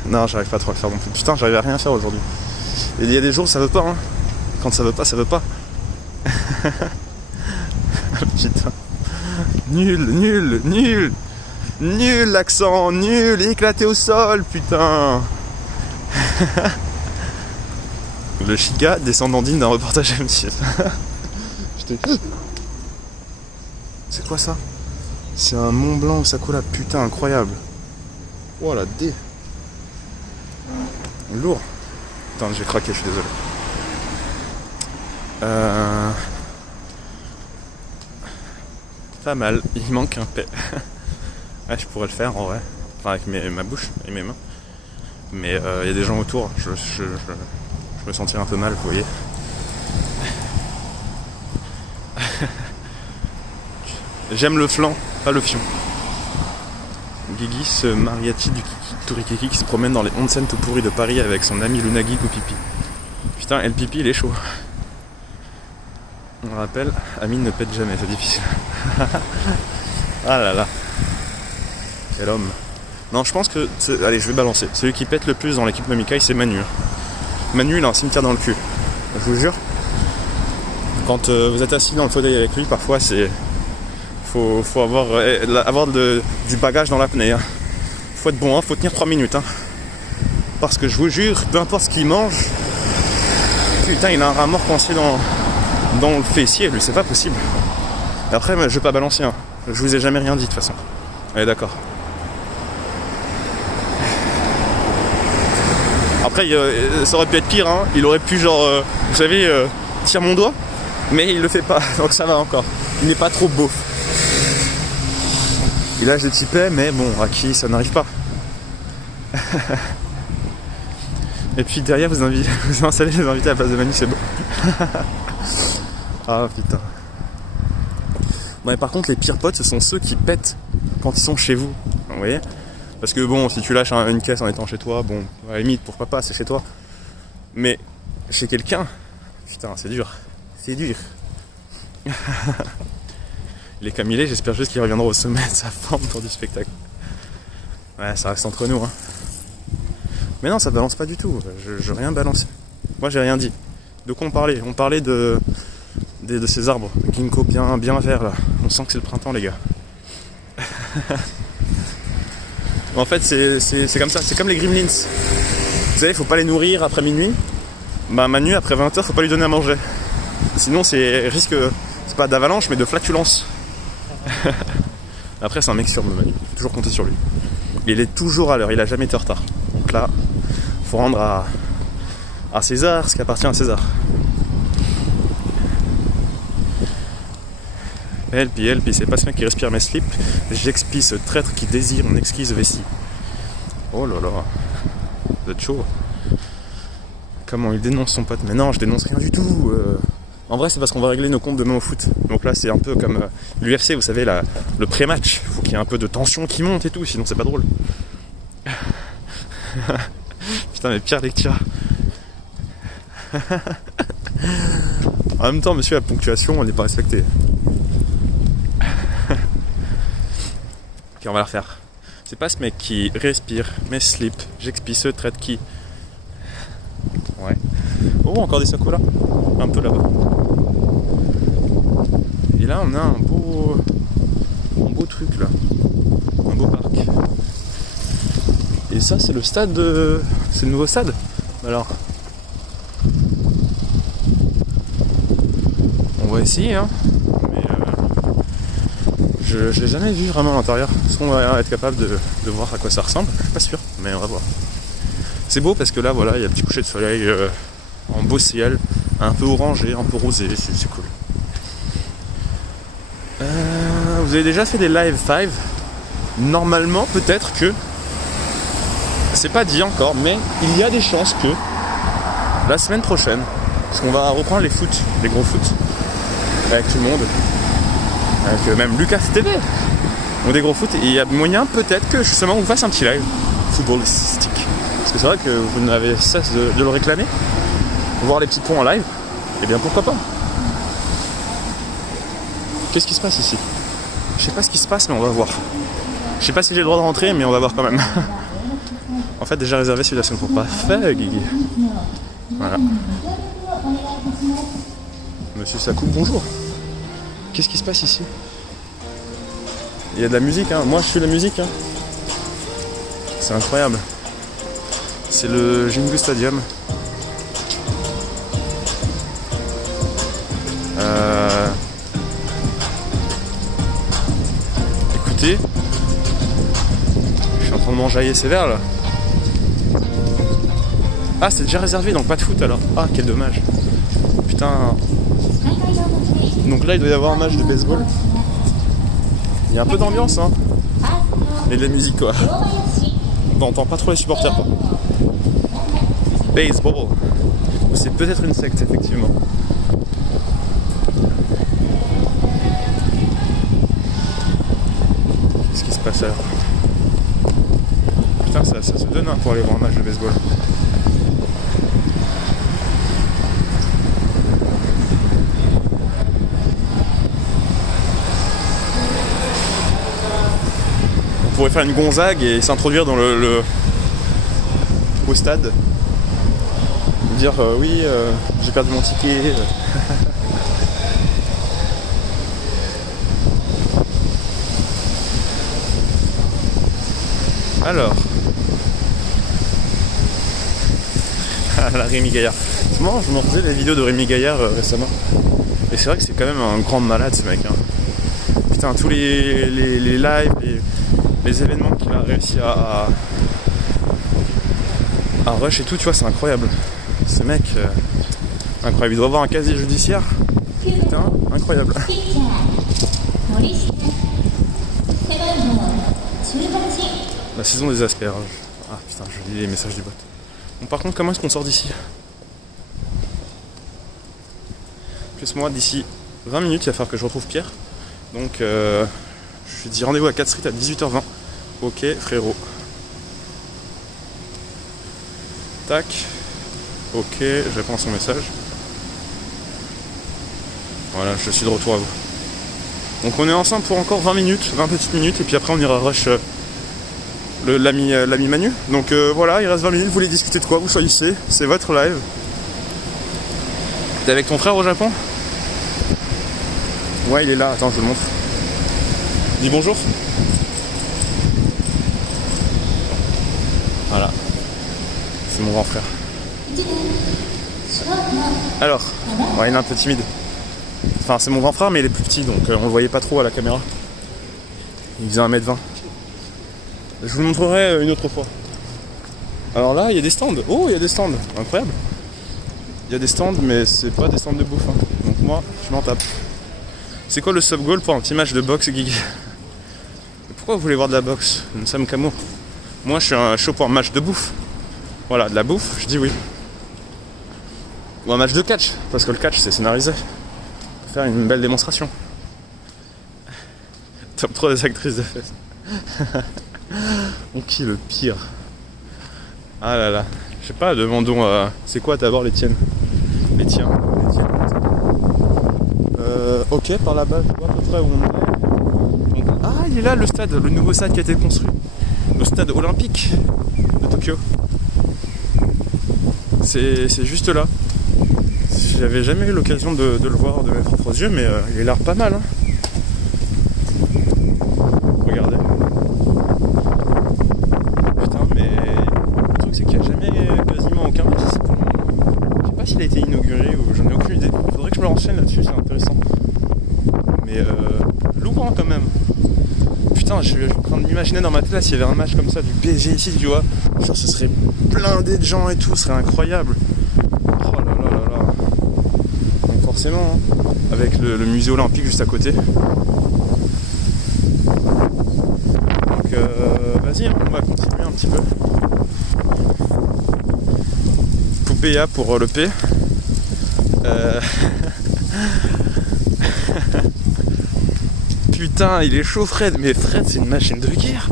Non, j'arrive pas trop à le faire non plus. Putain, j'arrive à rien faire aujourd'hui. Et il y a des jours où ça veut pas, hein. Quand ça veut pas, ça veut pas. Putain. Nul l'accent, nul, éclaté au sol, putain. Le Shiga, descendant digne d'un reportage M6. C'est quoi ça? C'est un Mont Blanc au Sakura, putain, incroyable. Oh la D. Lourd. Putain, j'ai craqué, je suis désolé. Pas mal, il manque un P. Ouais, je pourrais le faire en vrai. Enfin, avec ma bouche et mes mains. Mais il y a des gens autour, je me sentirais un peu mal, vous voyez. J'aime le flan, pas le fion. Guigui, ce mariachi du Turikiki qui se promène dans les onsen tout pourris de Paris avec son ami Lunagi ou Pipi. Putain, et le Pipi il est chaud. On rappelle, Amine ne pète jamais, c'est difficile. Ah là là. Quel homme. Non, je pense que... Allez, je vais balancer. Celui qui pète le plus dans l'équipe Mamikai, c'est Manu. Manu, il a un cimetière dans le cul. Je vous jure. Quand vous êtes assis dans le fauteuil avec lui, parfois c'est... Faut avoir du bagage dans l'apnée. Hein. Faut être bon, hein. Faut tenir 3 minutes. Hein. Parce que je vous jure, peu importe ce qu'il mange, putain, il a un rat mort coincé dans le fessier, lui, c'est pas possible. Et après, je vais pas balancer. Hein. Je vous ai jamais rien dit de toute façon. Allez, d'accord. Après, ça aurait pu être pire. Hein. Il aurait pu, genre, vous savez, tire mon doigt, mais il le fait pas, donc ça va encore. Il n'est pas trop beau. Il lâche des petits paix, mais bon, à qui ça n'arrive pas. Et puis derrière, vous installez les invités à la place de Manu, c'est beau. Ah putain. Ouais, par contre, les pires potes, ce sont ceux qui pètent quand ils sont chez vous. Vous voyez? Parce que bon, si tu lâches une caisse en étant chez toi, bon, à la limite, pourquoi pas, c'est chez toi. Mais chez quelqu'un, putain, c'est dur. C'est dur. Les Camillés, j'espère juste qu'ils reviendront au sommet de sa forme pour du spectacle. Ouais, ça reste entre nous, hein. Mais non, ça balance pas du tout. Je rien balancé. Moi, j'ai rien dit. De quoi on parlait? On parlait de ces arbres ginkgo bien verts là. On sent que c'est le printemps, les gars. En fait, c'est comme ça. C'est comme les gremlins. Vous savez, faut pas les nourrir après minuit. Bah, Manu, après 20h, faut pas lui donner à manger. Sinon, c'est risque, c'est pas d'avalanche, mais de flatulence. Après, c'est un mec sûr, Manu. Faut toujours compter sur lui. Il est toujours à l'heure. Il a jamais été en retard. Donc là, faut rendre à César ce qui appartient à César. Help, c'est pas ce mec qui respire mes slips. J'expie ce traître qui désire mon exquise vessie. Oh là là. Vous êtes chaud. Comment il dénonce son pote? Mais non, je dénonce rien du tout. En vrai, c'est parce qu'on va régler nos comptes demain au foot. Donc là, c'est un peu comme l'UFC, vous savez, le pré-match. Faut qu'il y ait un peu de tension qui monte et tout, sinon c'est pas drôle. Putain, mais Pierre Lectura. En même temps, monsieur, la ponctuation, on n'est pas respecté. Ok, on va la refaire. C'est pas ce mec qui respire, mais slip, j'expie ce trait qui. Ouais. Oh, encore des sacolas. Un peu là-bas. Et là, on a un beau truc là. Un beau parc. Et ça, c'est le stade de. C'est le nouveau stade. Alors. On va essayer, hein. Mais je l'ai jamais vu vraiment à l'intérieur. Est-ce qu'on va être capable de voir à quoi ça ressemble? Je suis pas sûr, mais on va voir. C'est beau parce que là, voilà, il y a un petit coucher de soleil en beau ciel, un peu orangé, un peu rosé, c'est cool. Vous avez déjà fait des live 5? Normalement, peut-être que c'est pas dit encore, mais il y a des chances que la semaine prochaine, parce qu'on va reprendre les gros foot, avec tout le monde, avec même Lucas TV, donc des gros foot, et il y a moyen peut-être que justement on fasse un petit live footballistique. Parce que c'est vrai que vous n'avez cesse de le réclamer, voir les petits ponts en live, et bien pourquoi pas. Qu'est-ce qui se passe ici? Je sais pas ce qui se passe, mais on va voir. Je sais pas si j'ai le droit de rentrer, mais on va voir quand même. En fait, déjà réservé celui de la semaine pour pas faire, Guigui. Voilà. Monsieur Sakou, bonjour. Qu'est-ce qui se passe ici? Il y a de la musique, hein. Moi, je suis la musique, hein. C'est incroyable. C'est le Jingu Stadium. Écoutez, je suis en train de m'enjailler sévère là. Ah, c'est déjà réservé, donc pas de foot alors. Ah, quel dommage. Putain. Donc là, il doit y avoir un match de baseball. Il y a un peu d'ambiance, hein. Et de la musique, quoi. On n'entend pas trop les supporters, quoi. Baseball. C'est peut-être une secte, effectivement. Qu'est-ce qui se passe alors? Putain, ça se donne hein, pour aller voir un match de baseball. On pourrait faire une gonzague et s'introduire dans au stade. Dire oui, j'ai perdu mon ticket. Alors. La Rémi Gaillard. Moi, je me faisais des vidéos de Rémi Gaillard récemment. Et c'est vrai que c'est quand même un grand malade ce mec. Hein. Putain, tous les lives, les événements qu'il a réussi à rush et tout, tu vois, c'est incroyable. Ce mec, incroyable. Il doit avoir un casier judiciaire. Putain, incroyable. La saison des asperges. Ah putain, je lis les messages du bot. Bon, par contre, comment est-ce qu'on sort d'ici? Plus moi, d'ici 20 minutes, il va falloir que je retrouve Pierre. Donc, je lui dis rendez-vous à 4 Street à 18h20. Ok, frérot. Tac. Ok, je réponds à son message. Voilà, je suis de retour à vous. Donc on est ensemble pour encore 20 minutes, 20 petites minutes, et puis après on ira rush l'ami Manu. Donc voilà, il reste 20 minutes, vous voulez discuter de quoi? Vous choisissez, c'est votre live. T'es avec ton frère au Japon? Ouais, il est là, attends, je le montre. Dis bonjour. Voilà. C'est mon grand frère. Alors, ouais, il est un peu timide. Enfin, c'est mon grand frère, mais il est plus petit, donc on le voyait pas trop à la caméra. Il faisait 1m20. Je vous le montrerai une autre fois. Alors là, il y a des stands. Oh, il y a des stands. Incroyable. Il y a des stands, mais c'est pas des stands de bouffe. Hein. Donc moi, je m'en tape. C'est quoi le sub-goal pour un petit match de boxe, Guigui? Pourquoi vous voulez voir de la boxe? Nous sommes qu'amour. Moi, je suis un chaud pour un match de bouffe. Voilà, de la bouffe, je dis oui. Ou un match de catch, parce que le catch, c'est scénarisé. Pour faire une belle démonstration. Top 3 des actrices de fesses. Ou qui le pire? Ah là là. Je sais pas, demandons c'est quoi d'abord les tiennes? Les tiens. Ok, par là-bas, je vois à peu près où on est. Donc, ah, il est là le stade, le nouveau stade qui a été construit. Le stade olympique de Tokyo. C'est juste là. J'avais jamais eu l'occasion de le voir de mes propres yeux, mais il a l'air pas mal. Hein. Regardez. Putain, mais le truc c'est qu'il n'y a jamais quasiment aucun match ici pour le moment. Je sais pas s'il a été inauguré ou j'en ai aucune idée. Faudrait que je me renseigne là-dessus, c'est intéressant. Mais lourd hein, quand même. Putain, je suis en train de m'imaginer dans ma tête là s'il y avait un match comme ça du PSG ici, tu vois. Genre ce serait blindé de gens et tout, ce serait incroyable. Oh là là là là. Donc forcément, hein, avec le musée olympique juste à côté. Donc vas-y, hein, on va continuer un petit peu. Poupéa pour le P. Putain, il est chaud Fred, mais Fred c'est une machine de guerre.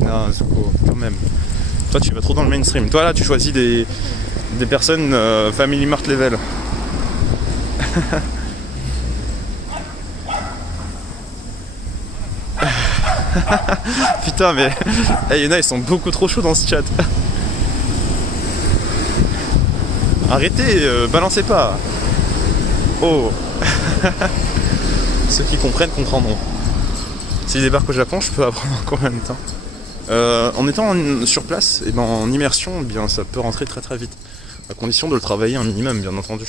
Non, Zuko, quand même. Toi tu vas trop dans le mainstream. Toi là tu choisis des personnes Family Mart level. Putain mais hey, y'en a ils sont beaucoup trop chauds dans ce chat. Arrêtez, balancez pas. Oh. Ceux qui comprennent comprendront. Si je débarque au Japon, je peux apprendre en combien de temps? En étant sur place, et ben en immersion, eh bien ça peut rentrer très très vite. À condition de le travailler un minimum, bien entendu.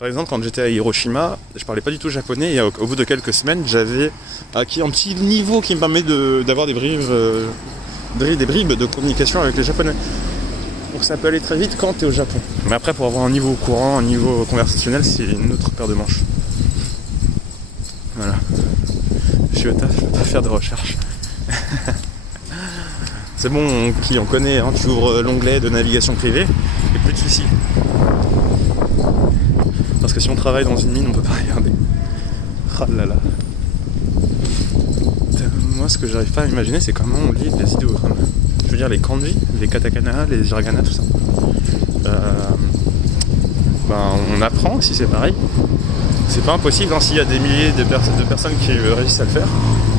Par exemple, quand j'étais à Hiroshima, je parlais pas du tout japonais et au bout de quelques semaines, j'avais acquis un petit niveau qui me permet d'avoir des bribes de communication avec les Japonais. Donc ça peut aller très vite quand tu es au Japon. Mais après, pour avoir un niveau courant, un niveau conversationnel, c'est une autre paire de manches. Voilà. Je suis au taf, je peux pas faire de recherche. C'est bon, qui en connaît, hein, tu ouvres l'onglet de navigation privée et plus de soucis. Parce que si on travaille dans une mine, on peut pas regarder. Ah là là. Moi, ce que j'arrive pas à imaginer, c'est comment on lit les idéogrammes. Je veux dire, les kanji, les katakana, les hiragana, tout ça. On apprend si c'est pareil. C'est pas impossible, hein, s'il y a des milliers de personnes qui réussissent à le faire,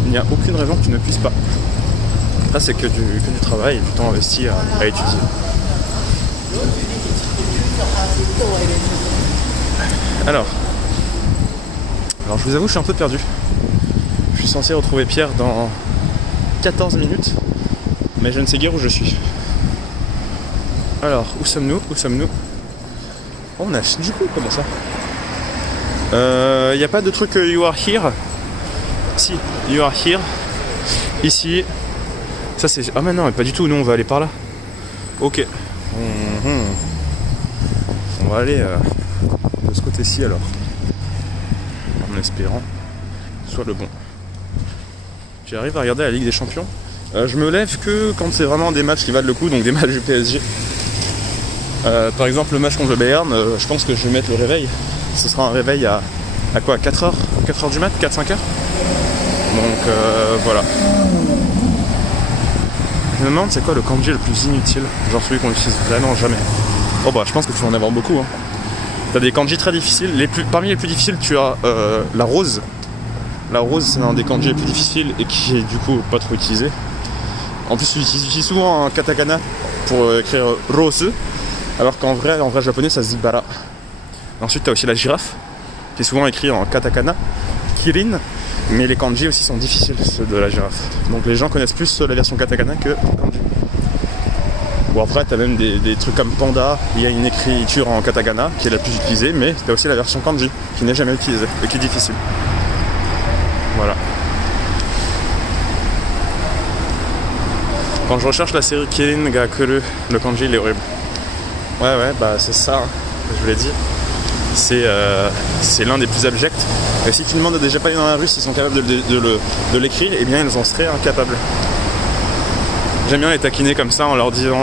il n'y a aucune raison que tu ne puisses pas. Là, c'est que du travail et du temps investi à étudier. Alors, je vous avoue, je suis un peu perdu. Je suis censé retrouver Pierre dans 14 minutes, mais je ne sais guère où je suis. Alors, où sommes-nous? Oh, on a Shinjuku, comment ça? Y a pas de truc you are here? Si, you are here. Ici. Ça c'est... Ah mais non, pas du tout, nous on va aller par là. Ok. On va aller de ce côté-ci alors. En espérant que ce soit le bon. J'arrive à regarder la Ligue des Champions. Je me lève que quand c'est vraiment des matchs qui valent le coup, donc des matchs du PSG. Par exemple le match contre le Bayern, je pense que je vais mettre le réveil. Ce sera un réveil à quoi, 4h 4h du mat, 4-5h. Donc voilà. Je me demande c'est quoi le kanji le plus inutile, genre celui qu'on utilise vraiment jamais. Oh bah je pense que tu vas en avoir beaucoup hein. T'as des kanji très difficiles, parmi les plus difficiles tu as la rose. La rose c'est un des kanji les plus difficiles et qui est du coup pas trop utilisé. En plus tu utilises souvent un katakana pour écrire rose, alors qu'en vrai japonais ça se dit bara. Ensuite t'as aussi la girafe, qui est souvent écrit en katakana, kirin, mais les kanji aussi sont difficiles, ceux de la girafe. Donc les gens connaissent plus la version katakana que kanji. Bon après t'as même des trucs comme panda, il y a une écriture en katakana qui est la plus utilisée, mais t'as aussi la version kanji qui n'est jamais utilisée et qui est difficile. Voilà. Quand je recherche la série Kirin ga Kuru, le kanji il est horrible. Ouais bah c'est ça, hein, je vous l'ai dit. C'est l'un des plus abjects. Et si tu demandes à des Japonais dans la rue s'ils sont capables de l'écrire, eh bien ils en seraient incapables. J'aime bien les taquiner comme ça en leur disant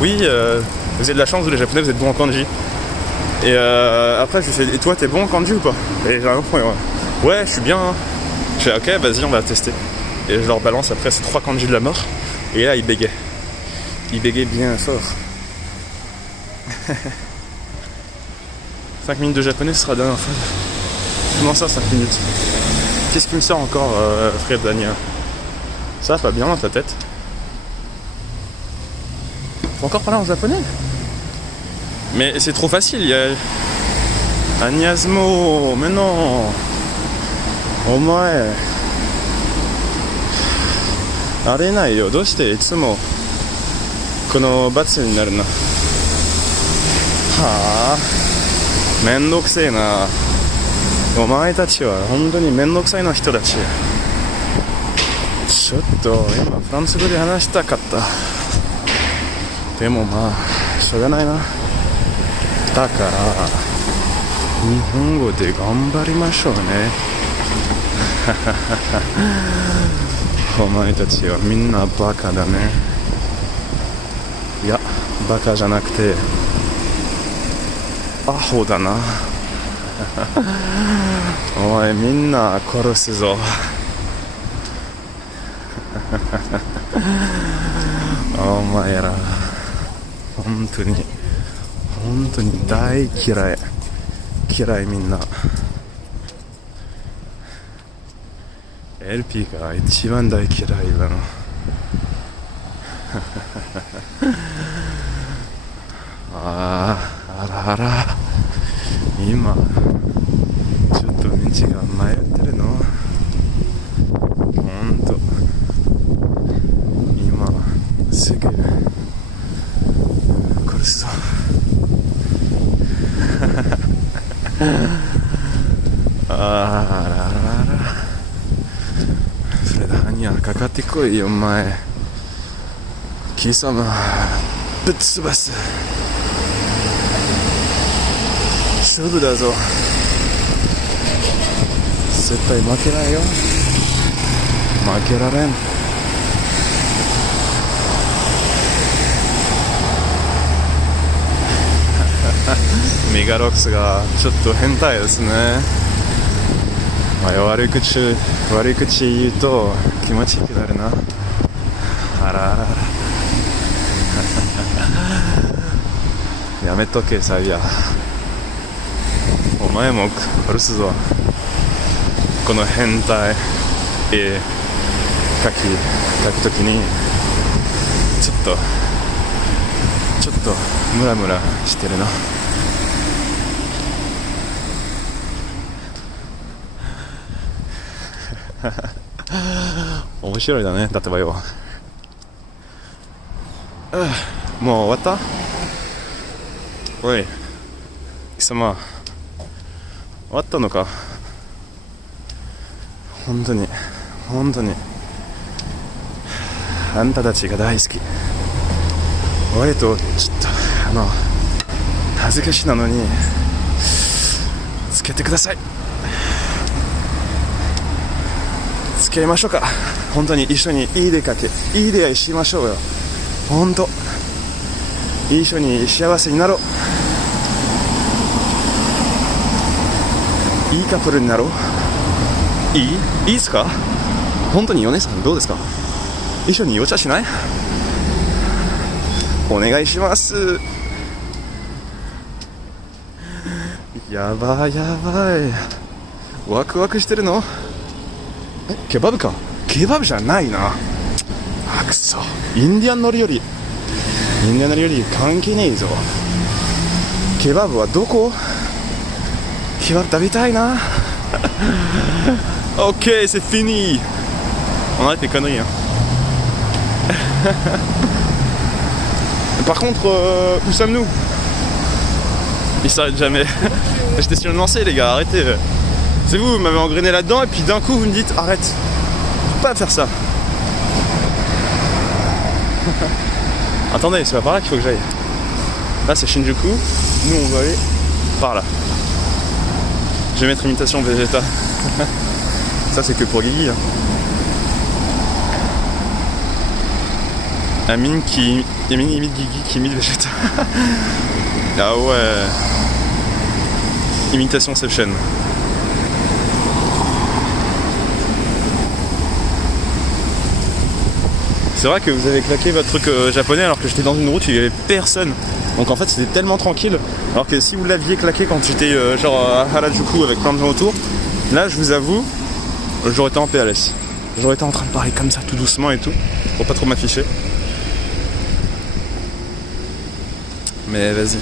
oui, vous avez de la chance, vous les Japonais, vous êtes bons en kanji. Et après je lui fais, et toi t'es bon en kanji ou pas? Et j'ai un point, ouais je suis bien. Hein. Je fais ok vas-y on va tester. Et je leur balance après ces 3 kanji de la mort. Et là ils bégaient. Ils bégaient bien fort. 5 minutes de japonais, ce sera la dernière fois. Comment ça, 5 minutes? Qu'est-ce qui me sort encore, Fred Dania? Ça va pas bien dans ta tête? Faut encore parler en japonais? Mais c'est trop facile, il y a... Agnasmo, mais non! Omae... あれないよ。どうしていつもこの罰になるの？はあ、めんどくせえな。お前たちは本当にめんどくさいな人たち。ちょっと今フランス語で話したかった。でもまあしょうがないな。だから日本語で頑張りましょうね。お前たちはみんなバカだね。いや、バカじゃなくてアホだな。お前みんな殺すぞ。お前ら本当に大嫌いみんな。LP が一番大嫌いだな。あら今ちょっと道が迷ってるの。ほんと今すぐ殺すぞ。あらフレダーにはかかってこいよお前。貴様ぶっ潰す。勝負だぞ。絶対負けないよ。負けられん。メガロックスがちょっと変態ですね。悪口言うと気持ちよくなるな。あらやめとけサイヤ。お前も殺すぞ。この変態絵描くときにちょっとムラムラしてるな。面白いだね。だってばよ。もう終わった？おい貴様終わったのか。本当にあんたたちが大好き。俺とちょっと恥ずかしいなのにつけてください。付き合いましょうか。本当に一緒にいい出会いしましょうよ。本当一緒に幸せになろう。いいカップルになろう。いいですか？本当にお姉さんどうですか？一緒にお茶しない？お願いします。やばいワクワクしてるの？ケバブか？ケバブじゃないな。くそ。インディアンのりより関係ねえぞ。ケバブはどこ？ケバブ食べたいな。Ok, c'est fini. On arrête les conneries hein. Par contre, où sommes-nous? Il s'arrête jamais. J'étais sur une lancée les gars, arrêtez. C'est vous m'avez engrainé là-dedans et puis d'un coup vous me dites arrête. Faut pas faire ça. Attendez, c'est pas par là qu'il faut que j'aille. Là c'est Shinjuku, nous on va aller par là. Je vais mettre imitation Vegeta. Ça c'est que pour Guigui hein. Amine qui imite Guigui qui imite Vegeta. Ah ouais. Imitation Seption. C'est vrai que vous avez claqué votre truc japonais alors que j'étais dans une route où il n'y avait personne. Donc en fait c'était tellement tranquille Alors que si vous l'aviez claqué quand j'étais genre à Harajuku avec plein de gens autour, là je vous avoue, j'aurais été en PLS. J'aurais été en train de parler comme ça tout doucement et tout, pour pas trop m'afficher. Mais vas-y.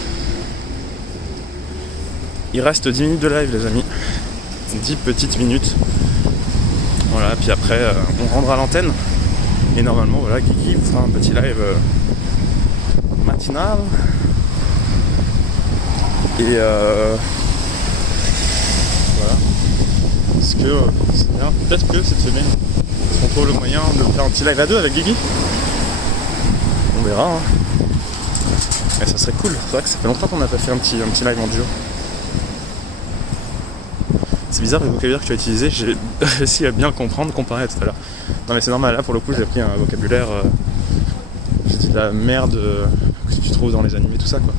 Il reste 10 minutes de live les amis. 10 petites minutes. Voilà, puis après on rendra l'antenne. Et normalement voilà, Guigui vous fera un petit live matinal. Et voilà. Parce que c'est bien. Peut-être que cette semaine, on trouve le moyen de faire un petit live à deux avec Guigui. On verra. Hein. Mais ça serait cool. C'est vrai que ça fait longtemps qu'on n'a pas fait un petit live en duo. C'est bizarre le vocabulaire que tu as utilisé, j'ai réussi à bien le comprendre comparé à tout à l'heure. Non mais c'est normal, là pour le coup j'ai pris un vocabulaire, j'ai dit de la merde que tu trouves dans les animés, tout ça quoi.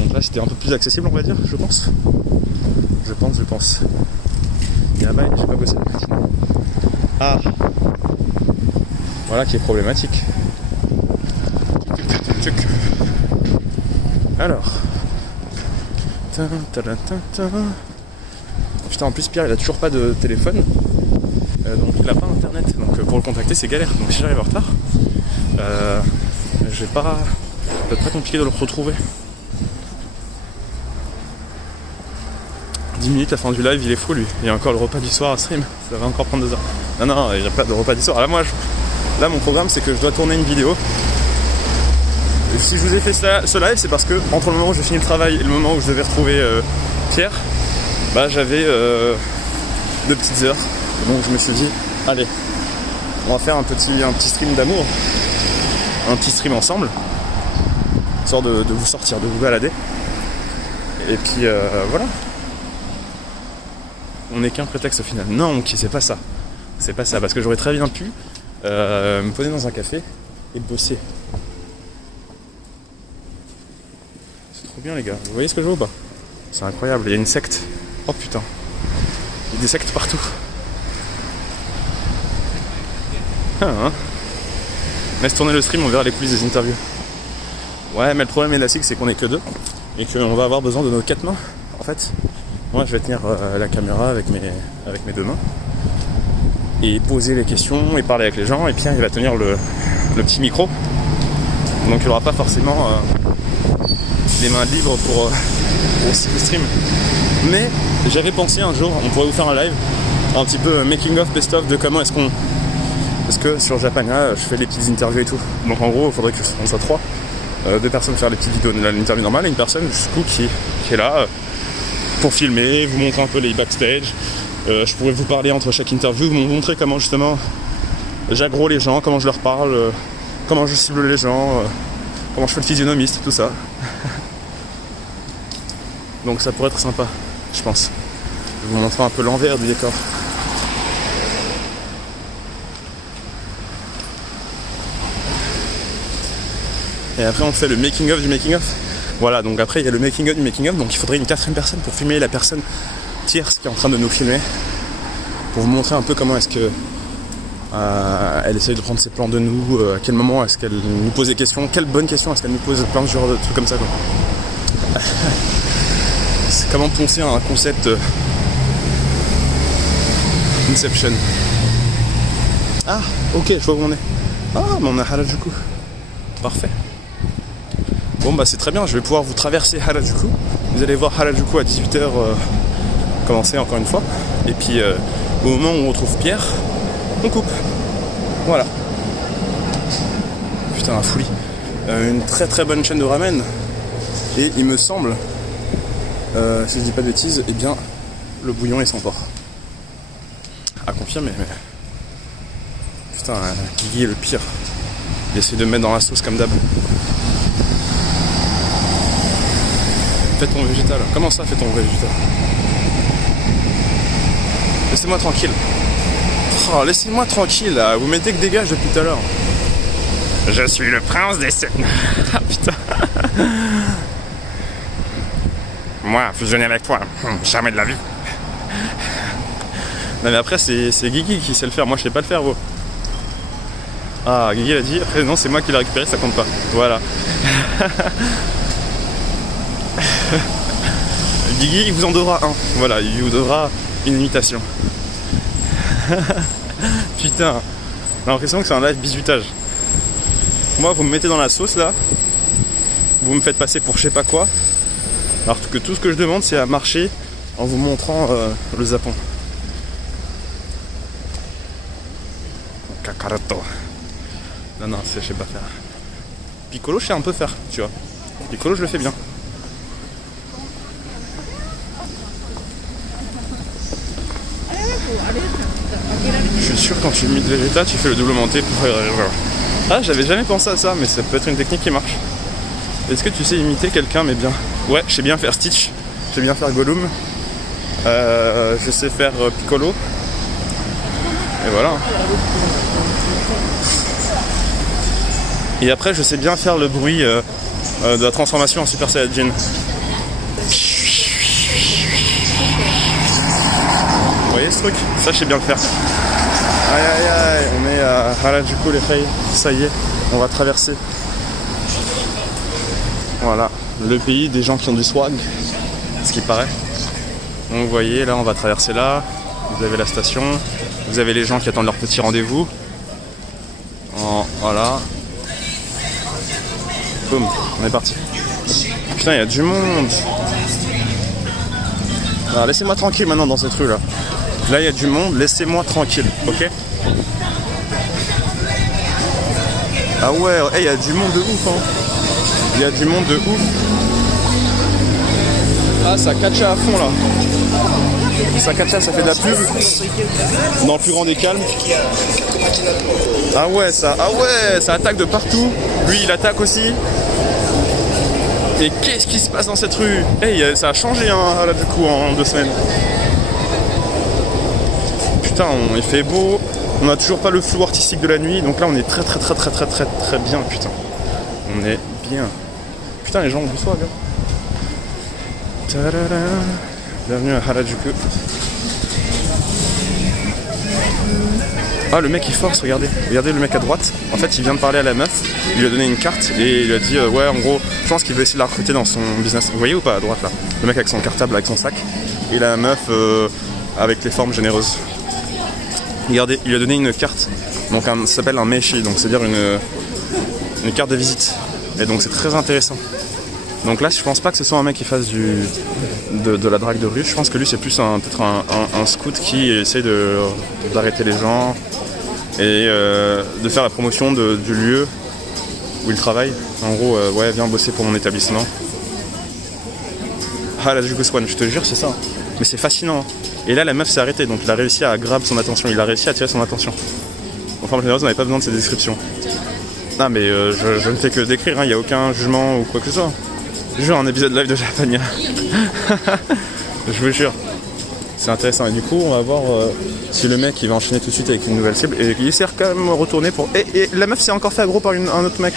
Donc là c'était un peu plus accessible on va dire, je pense. Je pense. Et là-bas j'ai pas bossé. Ah, voilà qui est problématique. Alors. Putain, en plus Pierre il a toujours pas de téléphone, donc il a pas internet, donc pour le contacter c'est galère. Donc si j'arrive en retard, je vais pas, ça va être très compliqué de le retrouver. 10 minutes la fin du live, il est fou lui. Il y a encore le repas du soir à stream, ça va encore prendre 2 heures. Non, il n'y a pas de repas du soir. Là mon programme c'est que je dois tourner une vidéo. Et si je vous ai fait ce live, c'est parce que entre le moment où j'ai fini le travail et le moment où je devais retrouver Pierre, bah j'avais 2 petites heures. Donc je me suis dit, allez, on va faire un petit stream d'amour. Un petit stream ensemble. Histoire de vous sortir, de vous balader. Et puis voilà. On n'est qu'un prétexte au final. Non, ok, c'est pas ça. C'est pas ça, parce que j'aurais très bien pu me poser dans un café et bosser. C'est trop bien les gars. Vous voyez ce que je veux ou pas? C'est incroyable, il y a une secte. Oh putain. Il y a des sectes partout. Laisse tourner le stream, on verra les coulisses des interviews. Ouais, mais le problème élastique c'est qu'on est que 2 et qu'on va avoir besoin de nos 4 mains. En fait, moi je vais tenir la caméra avec mes 2 mains et poser les questions et parler avec les gens, et Pierre il va tenir le petit micro. Donc il n'aura pas forcément les mains libres pour aussi le stream. Mais j'avais pensé un jour, on pourrait vous faire un live un petit peu making of, best of de comment est-ce qu'on... Parce que sur Japania, je fais les petites interviews et tout. Donc en gros, il faudrait que on soit 3. 2 personnes faire les petites vidéos de l'interview normale et une personne du coup qui est là pour filmer, vous montrer un peu les backstage. Je pourrais vous parler entre chaque interview, vous montrer comment justement j'aggro les gens, comment je leur parle, comment je cible les gens, comment je fais le physionomiste, tout ça. Donc ça pourrait être sympa, je pense. Je vais vous montrer un peu l'envers du décor. Et après on fait le making of du making of. Voilà, donc après il y a le making of du making of, donc il faudrait une 4e personne pour filmer la personne tierce qui est en train de nous filmer. Pour vous montrer un peu comment est-ce que elle essaye de prendre ses plans de nous, à quel moment est-ce qu'elle nous pose des questions, quelles bonnes questions est-ce qu'elle nous pose, plein de genre de trucs comme ça quoi. C'est comment poncer un concept Inception. Ah, ok, je vois où on est. Ah, mais on est à Harajuku. Parfait. Bon bah c'est très bien, je vais pouvoir vous traverser Harajuku. Vous allez voir Harajuku à 18h commencer encore une fois. Et puis au moment où on retrouve Pierre, on coupe. Voilà. Putain, la folie. Une très très bonne chaîne de ramen. Et il me semble, si je dis pas de bêtises, eh bien le bouillon est sans porc. À confirmer, mais... Putain, Guigui est le pire. Il essaie de me mettre dans la sauce comme d'hab. Fais ton végétal. Comment ça, fais ton végétal? Laissez-moi tranquille. Oh, laissez-moi tranquille, là. Vous mettez que des gages depuis tout à l'heure. Je suis le prince des scènes. Ah putain. Moi, fusionner avec toi, jamais de la vie. Non mais après c'est Guigui qui sait le faire, moi je sais pas le faire gros. Ah, Guigui l'a dit, après non c'est moi qui l'ai récupéré, ça compte pas. Voilà. Guigui, il vous en devra un. Voilà, il vous devra une imitation. Putain, j'ai l'impression que c'est un live bisutage. Moi, vous me mettez dans la sauce là, vous me faites passer pour je sais pas quoi, alors que tout ce que je demande c'est à marcher en vous montrant le Japon. Kakaroto. Non, je sais pas faire. Piccolo, je sais un peu faire, tu vois. Piccolo, je le fais bien. Je suis sûr quand tu imites Vegeta, tu fais le double monté pour faire... Ah, j'avais jamais pensé à ça, mais ça peut être une technique qui marche. Est-ce que tu sais imiter quelqu'un, mais bien? Ouais, je sais bien faire Stitch, je sais bien faire Gollum, je sais faire Piccolo. Et voilà. Et après, je sais bien faire le bruit de la transformation en Super Saiyajin. Vous voyez ce truc? Ça, je sais bien le faire. Aïe aïe aïe, on est à Harajuku les filles. Ça y est, on va traverser. Voilà, le pays des gens qui ont du swag, ce qui paraît. Donc vous voyez, là on va traverser là. Vous avez la station, vous avez les gens qui attendent leur petit rendez-vous. Voilà. Boum, on est parti. Putain, il y a du monde. Alors, laissez-moi tranquille maintenant dans cette rue là. Là il y a du monde, laissez-moi tranquille, ok? Ah ouais, il y a du monde de ouf hein. Il y a du monde de ouf. Ah, ça catcha à fond là. Ça catcha, ça fait de la pub. Dans le plus grand des calmes. Ah ouais, ça attaque de partout. Lui, il attaque aussi. Et qu'est-ce qui se passe dans cette rue? Ça a changé hein, là du coup en 2 semaines. Putain, il fait beau. On n'a toujours pas le flou artistique de la nuit. Donc là, on est très bien, putain. On est bien. Putain, les gens ont du swag. Bienvenue à Harajuku. Ah, le mec il force, regardez. Regardez le mec à droite. En fait, il vient de parler à la meuf. Il lui a donné une carte et il lui a dit ouais, en gros, je pense qu'il veut essayer de la recruter dans son business. Vous voyez ou pas à droite là? Le mec avec son cartable, avec son sac. Et la meuf avec les formes généreuses. Regardez, il lui a donné une carte. Donc ça s'appelle un meishi, donc c'est-à-dire une carte de visite. Et donc c'est très intéressant. Donc là, je pense pas que ce soit un mec qui fasse de la drague de rue. Je pense que lui, c'est plus peut-être un scout qui essaie d'arrêter les gens et de faire la promotion du lieu où il travaille. En gros, ouais, viens bosser pour mon établissement. Ah, la Jugo Swan, je te jure, c'est ça. Mais c'est fascinant. Et là, la meuf s'est arrêtée, donc il a réussi à grab son attention. Il a réussi à attirer son attention. Enfin, en général, on n'avait pas besoin de ces descriptions. Ah, mais je ne fais que décrire, il n'y a aucun jugement ou quoi que ce soit. Je jure, un épisode live de Japania. Je vous jure. C'est intéressant. Et du coup, on va voir si le mec il va enchaîner tout de suite avec une nouvelle cible. Et il s'est quand même retourné pour. Et la meuf s'est encore fait aggro par un autre mec.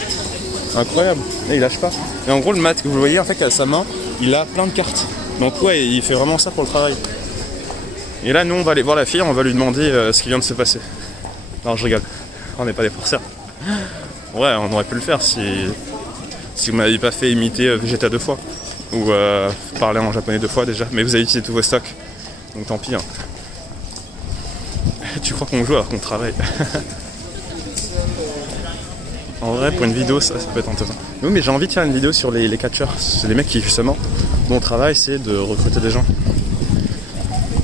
Incroyable. Et il lâche pas. Et en gros, le mat que vous voyez, en fait, à sa main, il a plein de cartes. Donc, ouais, il fait vraiment ça pour le travail. Et là, nous, on va aller voir la fille, on va lui demander ce qui vient de se passer. Non, je rigole. On n'est pas des forceurs. Ouais, on aurait pu le faire si vous m'aviez pas fait imiter Vegeta 2 fois. Ou parler en japonais 2 fois déjà. Mais vous avez utilisé tous vos stocks. Donc tant pis. Hein. Tu crois qu'on joue alors qu'on travaille. En vrai, pour une vidéo, ça peut être intéressant. Oui, mais j'ai envie de faire une vidéo sur les catcheurs. C'est des mecs qui, justement, dont travail, c'est de recruter des gens.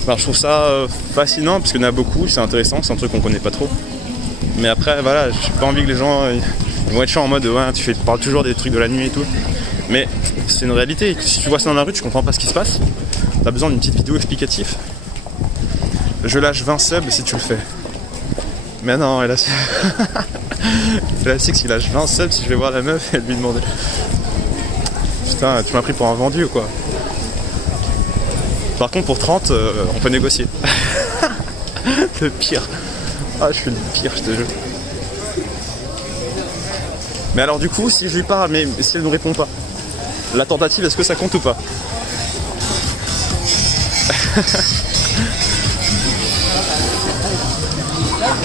Alors, je trouve ça fascinant, parce qu'il y en a beaucoup, c'est intéressant, c'est un truc qu'on connaît pas trop. Mais après, voilà, j'ai pas envie que les gens ils vont être chiants en mode ouais, tu parles toujours des trucs de la nuit et tout. Mais c'est une réalité. Si tu vois ça dans la rue, tu comprends pas ce qui se passe. T'as besoin d'une petite vidéo explicative. Je lâche 20 subs si tu le fais. Mais non, elle a Six, il lâche 20 subs si je vais voir la meuf et lui demander. Putain, tu m'as pris pour un vendu ou quoi? Par contre, pour 30, on peut négocier. Le pire. Ah, je suis le pire, je te jure. Mais alors du coup, si je lui parle, mais si elle ne répond pas, la tentative, est-ce que ça compte ou pas?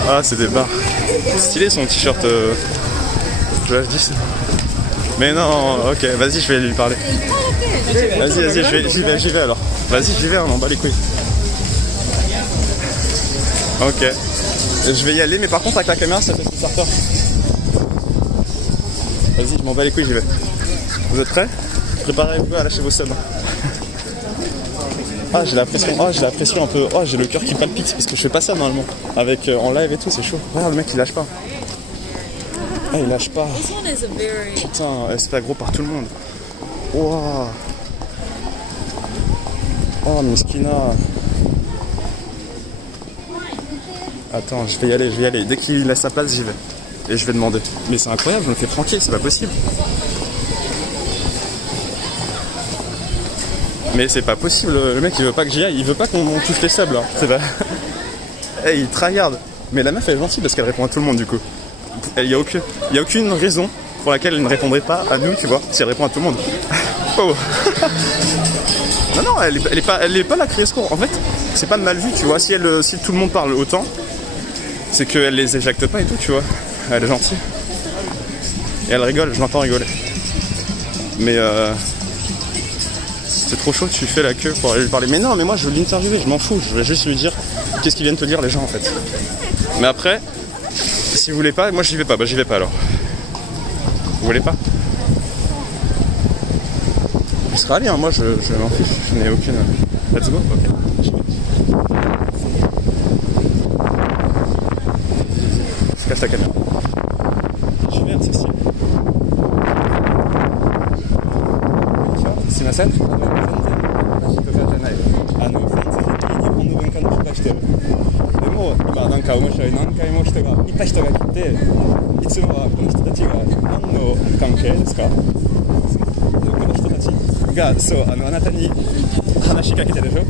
Ah, c'est des barres. Stylé son t-shirt. Je l'ai dit. Mais non, ok, vas-y, je vais lui parler. Vas-y, j'y vais alors. Vas-y, j'y vais, on en bat les couilles. Ok. Je vais y aller, mais par contre, avec la caméra, ça fait ce starter. Vas-y, je m'en bats les couilles, j'y vais. Vous êtes prêts? Préparez-vous à lâcher vos subs. Ah, j'ai la pression un peu. Oh, j'ai le cœur qui palpite parce que je fais pas ça normalement. Avec en live et tout, c'est chaud. Regarde, le mec, il lâche pas. Ah, il lâche pas. Putain, elle se fait aggro par tout le monde. Wow. Oh, Miskina. Attends, je vais y aller. Dès qu'il laisse sa place, j'y vais. Et je vais demander. Mais c'est incroyable, je me fais pranker, c'est pas possible. Mais c'est pas possible, le mec il veut pas que j'y aille, il veut pas qu'on touche les subs là. C'est pas. Hey, il tryhard. Mais la meuf elle est gentille parce qu'elle répond à tout le monde du coup. Il y a aucune raison pour laquelle elle ne répondrait pas à nous, tu vois, si elle répond à tout le monde. Oh. Non, elle est pas la crier secours. En fait, c'est pas mal vu, tu vois. Si tout le monde parle autant, c'est qu'elle les éjecte pas et tout, tu vois. Elle est gentille. Et elle rigole, je l'entends rigoler. Mais c'est trop chaud, tu fais la queue pour aller lui parler. Mais non, mais moi je veux l'interviewer, je m'en fous. Je vais juste lui dire qu'est-ce qu'ils viennent te dire les gens en fait. Mais après, si vous voulez pas, moi j'y vais pas. Bah j'y vais pas alors. Vous voulez pas? Il sera allé, hein. Moi je m'en fiche, je n'ai aucune. Let's go. Ok. Je cache ta caméra. Je vais, c'est stylé. すいません。全然話とかじゃない。フランス人に日本の文化の人がしてる。でも今なんか面白い何回もいっぱい人が来て、いつもはこの人たちが何の関係ですか？この人たちがそうあなたに話しかけてるでしょ？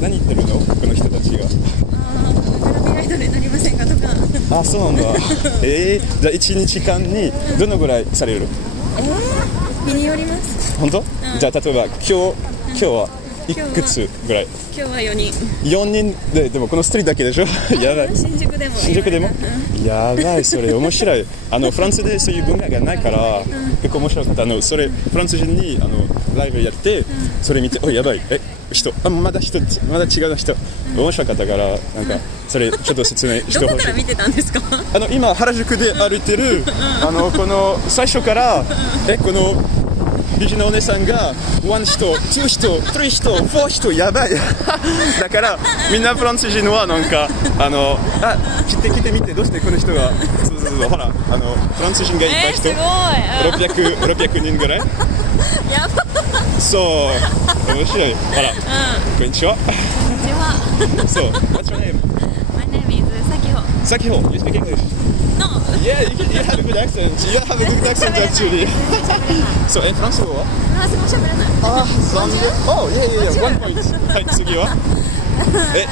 何言ってるの？この人たちが。花火ライドになりませんかとか。あ、そうなんだ。じゃあ1日間にどのぐらいされる？日によります。本当？じゃあ例えば今日はいくつぐらい？今日は4人。4人でもこの1人だけでしょ？やばい。新宿でも？やばい、それ面白い。フランスでそういう文化がないから、結構面白かった。それフランス人にライブやって、それ見て、おいやばい、まだ違う人、面白かったからなんかそれちょっと説明してほしい。どこから見てたんですか？今原宿で歩いてるこの最初からこの美人のお姉さんが1人、2人、3人、4人やばいだからみんなフランス人はなんか来てみてどうしてこの人がそうほらフランス人がいっぱい人600人ぐらいやばそう面白いほら、こんにちはそう What's your name? My name is Sakiho. You speak English? No. Yeah, you have a good accent. You have a good accent actually. So, フランス語は？フランス語喋れない。あ、残念。Oh, yeah, 1 point. はい、次は？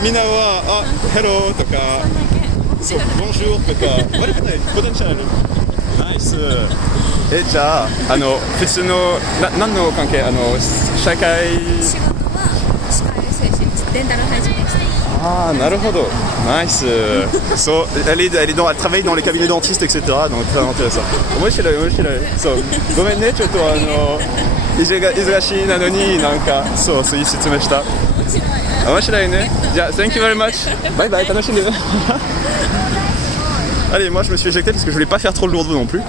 みんなはhello とか、そう、bonjour とか、悪くない、ポテンシャル。ナイス。じゃあ、普通の何の関係？社会。仕事は歯科衛生士、デンタルハイジニスト。Ah, naruhodo. Nice. So, elle travaille dans les cabinets dentistes, etc. Donc, très intéressant. 面白い。そう。ごめんね、ちょっと忙しいなのになんか、そういう説明した。面白いね。じゃあ、thank you very much. Bye bye, 楽しんで。Allez, moi je me suis éjecté parce que je voulais pas faire trop le lourdeau non plus.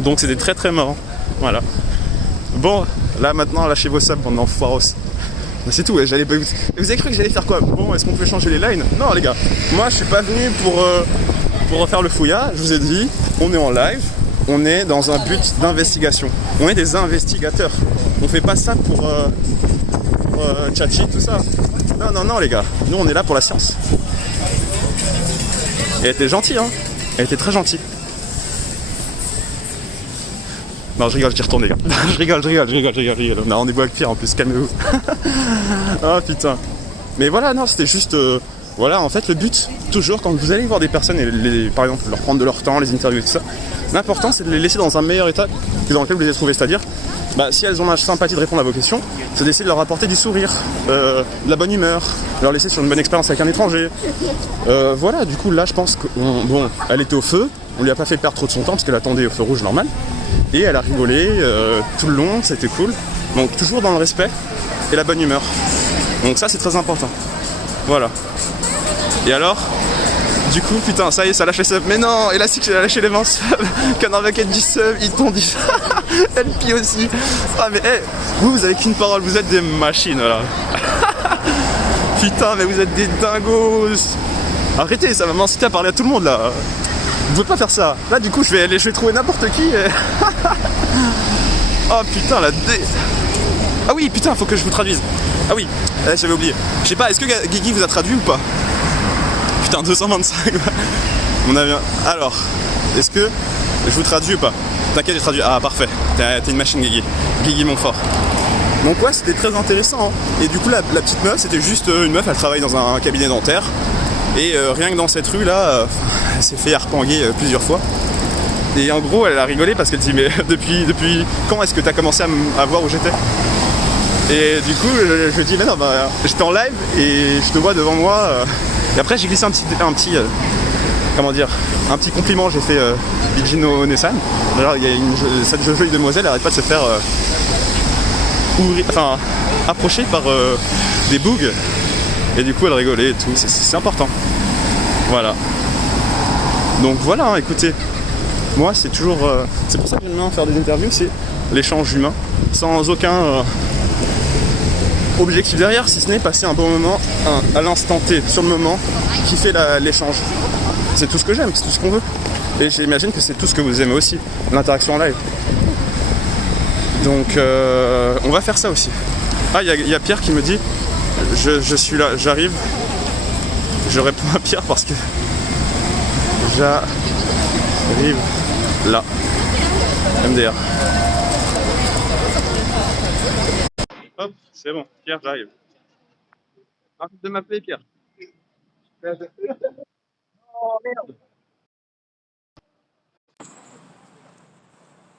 Donc, c'était très très marrant. Voilà. Bon, là maintenant, lâchez vos subs pendant foiros. C'est tout, vous avez cru que j'allais faire quoi? Bon, est-ce qu'on peut changer les lines? Non les gars, moi je suis pas venu pour refaire le fouillat, je vous ai dit, on est en live, on est dans un but d'investigation. On est des investigateurs, on fait pas ça pour tchatchi, tout ça. Non les gars, nous on est là pour la science. Et elle était gentille, hein, elle était très gentille. Non, je rigole, j'y retourne les gars. je rigole. Non, on est beau avec Pierre en plus, calmez-vous. Oh putain. Mais voilà, non, c'était juste... voilà, en fait, le but, toujours, quand vous allez voir des personnes, et par exemple, leur prendre de leur temps, les interviews et tout ça, l'important, c'est de les laisser dans un meilleur état que dans lequel vous les avez trouvés. C'est-à-dire, si elles ont la sympathie de répondre à vos questions, c'est d'essayer de leur apporter du sourire, de la bonne humeur, de leur laisser sur une bonne expérience avec un étranger. Voilà, du coup, là, je pense que... Bon, elle était au feu, on lui a pas fait perdre trop de son temps, parce qu'elle attendait au feu rouge normal. Et elle a rigolé tout le long, c'était cool. Donc toujours dans le respect et la bonne humeur. Donc ça c'est très important. Voilà. Et alors, du coup, putain, ça y est, ça lâche les subs. Mais non, Elastic, elle a lâché les 20 subs. Canard avec elle 10 subs, ils t'ont dit ça. Elle pille aussi. Ah, mais hey, vous avez qu'une parole, vous êtes des machines, voilà. Putain, mais vous êtes des dingos. Arrêtez, ça va m'inciter à parler à tout le monde là. Vous pouvez pas faire ça. Là, du coup, je vais trouver n'importe qui. Oh putain, la dé. Ah oui, putain, faut que je vous traduise. Ah oui, j'avais oublié. Je sais pas, est-ce que Guigui vous a traduit ou pas? Putain, 225. On a bien. Alors, est-ce que je vous traduis ou pas? T'inquiète, j'ai traduit. Ah, parfait. T'es une machine, Guigui. Guigui, mon fort. Donc, ouais, c'était très intéressant. Hein. Et du coup, la petite meuf, c'était juste une meuf, elle travaille dans un cabinet dentaire. Et rien que dans cette rue-là, elle s'est fait harpanguer plusieurs fois. Et en gros, elle a rigolé parce qu'elle dit mais depuis quand est-ce que t'as commencé à voir où j'étais? Et du coup, je dis mais non, bah, j'étais en live et je te vois devant moi. Et après, j'ai glissé un petit comment dire, un petit compliment. J'ai fait Bijino Nessan. D'ailleurs, il y a cette jolie demoiselle, elle arrête pas de se faire approcher par des bugs. Et du coup, elle rigolait et tout. C'est important. Voilà. Donc voilà, hein, écoutez. Moi, c'est toujours. C'est pour ça que j'aime bien faire des interviews, c'est l'échange humain, sans aucun objectif derrière, si ce n'est passer un bon moment à l'instant T, sur le moment, qui fait l'échange. C'est tout ce que j'aime, c'est tout ce qu'on veut. Et j'imagine que c'est tout ce que vous aimez aussi, l'interaction en live. Donc, on va faire ça aussi. Ah, il y a Pierre qui me dit, je suis là, j'arrive. Je réponds à Pierre parce que j'arrive là. MDR. Hop, c'est bon, Pierre, j'arrive. Arrête de m'appeler Pierre. Oh merde.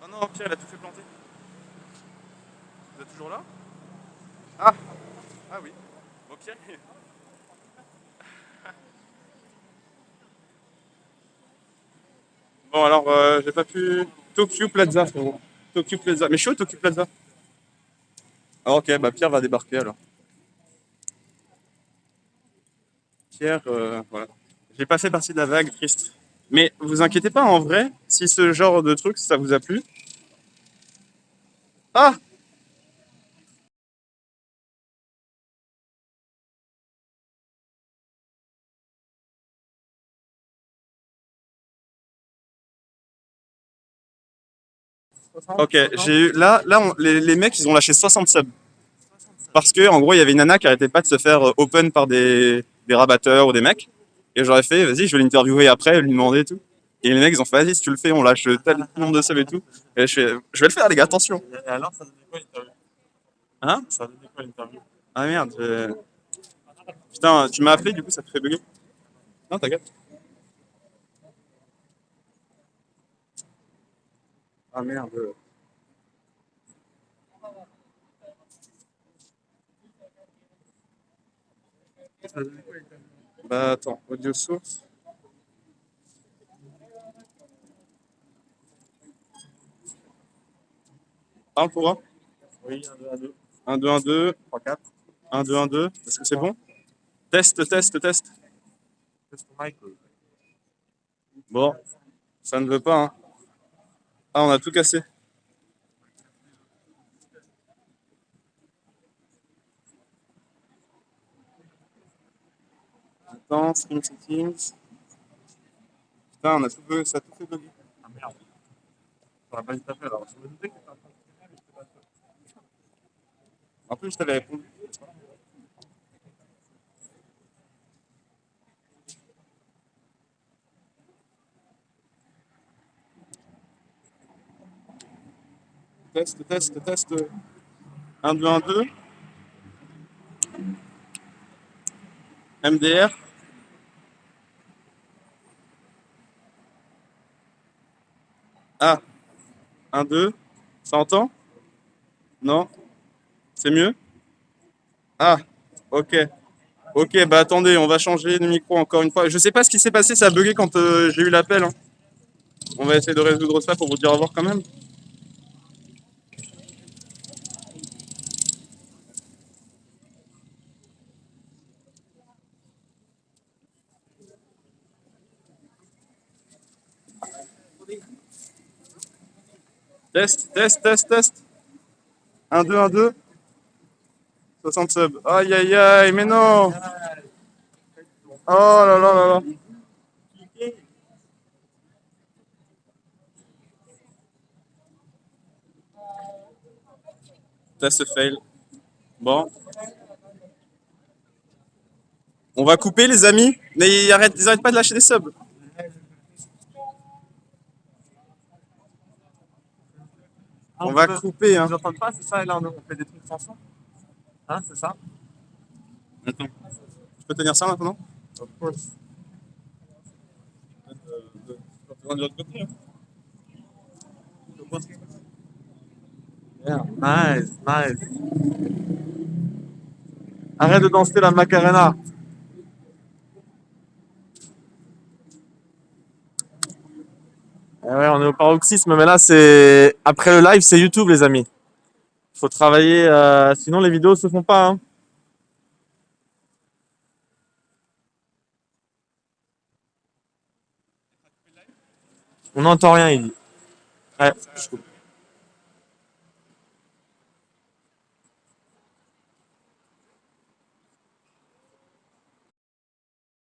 Oh non, Pierre, il a tout fait planter. Vous êtes toujours là? Ah, ah oui. Bon, Pierre. Bon, alors, j'ai pas pu. Tokyo Plaza, frérot. Tokyo Plaza. Mais je suis au Tokyo Plaza. Ah, ok, bah Pierre va débarquer alors. Pierre, voilà. J'ai pas fait partie de la vague, triste. Mais vous inquiétez pas, en vrai, si ce genre de truc, ça vous a plu. Ah! Ok, j'ai eu. Les mecs, ils ont lâché 60 subs. Parce que, en gros, il y avait une nana qui arrêtait pas de se faire open par des rabatteurs ou des mecs. Et j'aurais fait, vas-y, je vais l'interviewer après, lui demander et tout. Et les mecs, ils ont fait, vas-y, si tu le fais, on lâche tel nombre de subs et tout. Et je vais le faire, les gars, attention. Et alors, ça donnait quoi l'interview? Hein? Ça donnait quoi l'interview? Ah merde. Putain, tu m'as appelé, du coup, ça te fait bugger. Non, t'inquiète. Ah merde. Ça donnait quoi l'interview? Bah attends, audio source. Parle pour 1. Oui, 1, 2, 1, 2, 1, 2, 1, 2. 3, 4. 1, 2, 1, 2. Est-ce que c'est bon? Test, test, test. Test mic. Bon, ça ne veut pas, hein. Ah, on a tout cassé. Attends, stream settings. Putain, on a tout fait, ça a tout fait bugger. Ah merde. Ça va pas vite taper alors. Je me doutais que t'étais en train de faire, mais j'étais pas sûr. En plus, je t'avais répondu. Test, test, test. 1, 2, 1, 2. MDR. Ah, 1, 2. Ça entend? Non? C'est mieux? Ah, ok. Ok, bah attendez, on va changer de micro encore une fois. Je sais pas ce qui s'est passé, ça a bugué quand j'ai eu l'appel, hein. On va essayer de résoudre ça pour vous dire au revoir quand même. Test, test, test, test. 1, 2, 1, 2. 60 subs. Aïe, aïe, aïe, mais non. Oh là là là là. Test fail. Bon. On va couper, les amis. Mais ils arrêtent pas de lâcher des subs. On va couper, hein. Ils entendent pas, c'est ça, et là on fait des trucs sans son. Hein, c'est ça? Attends. Je peux tenir ça maintenant? Of course. De l'autre côté, hein. Yeah, nice, nice. Arrête de danser la Macarena. Eh ouais, on est au paroxysme, mais là c'est après le live, c'est YouTube, les amis. Faut travailler, sinon les vidéos se font pas, hein. On n'entend rien, il dit. Ouais, je coupe.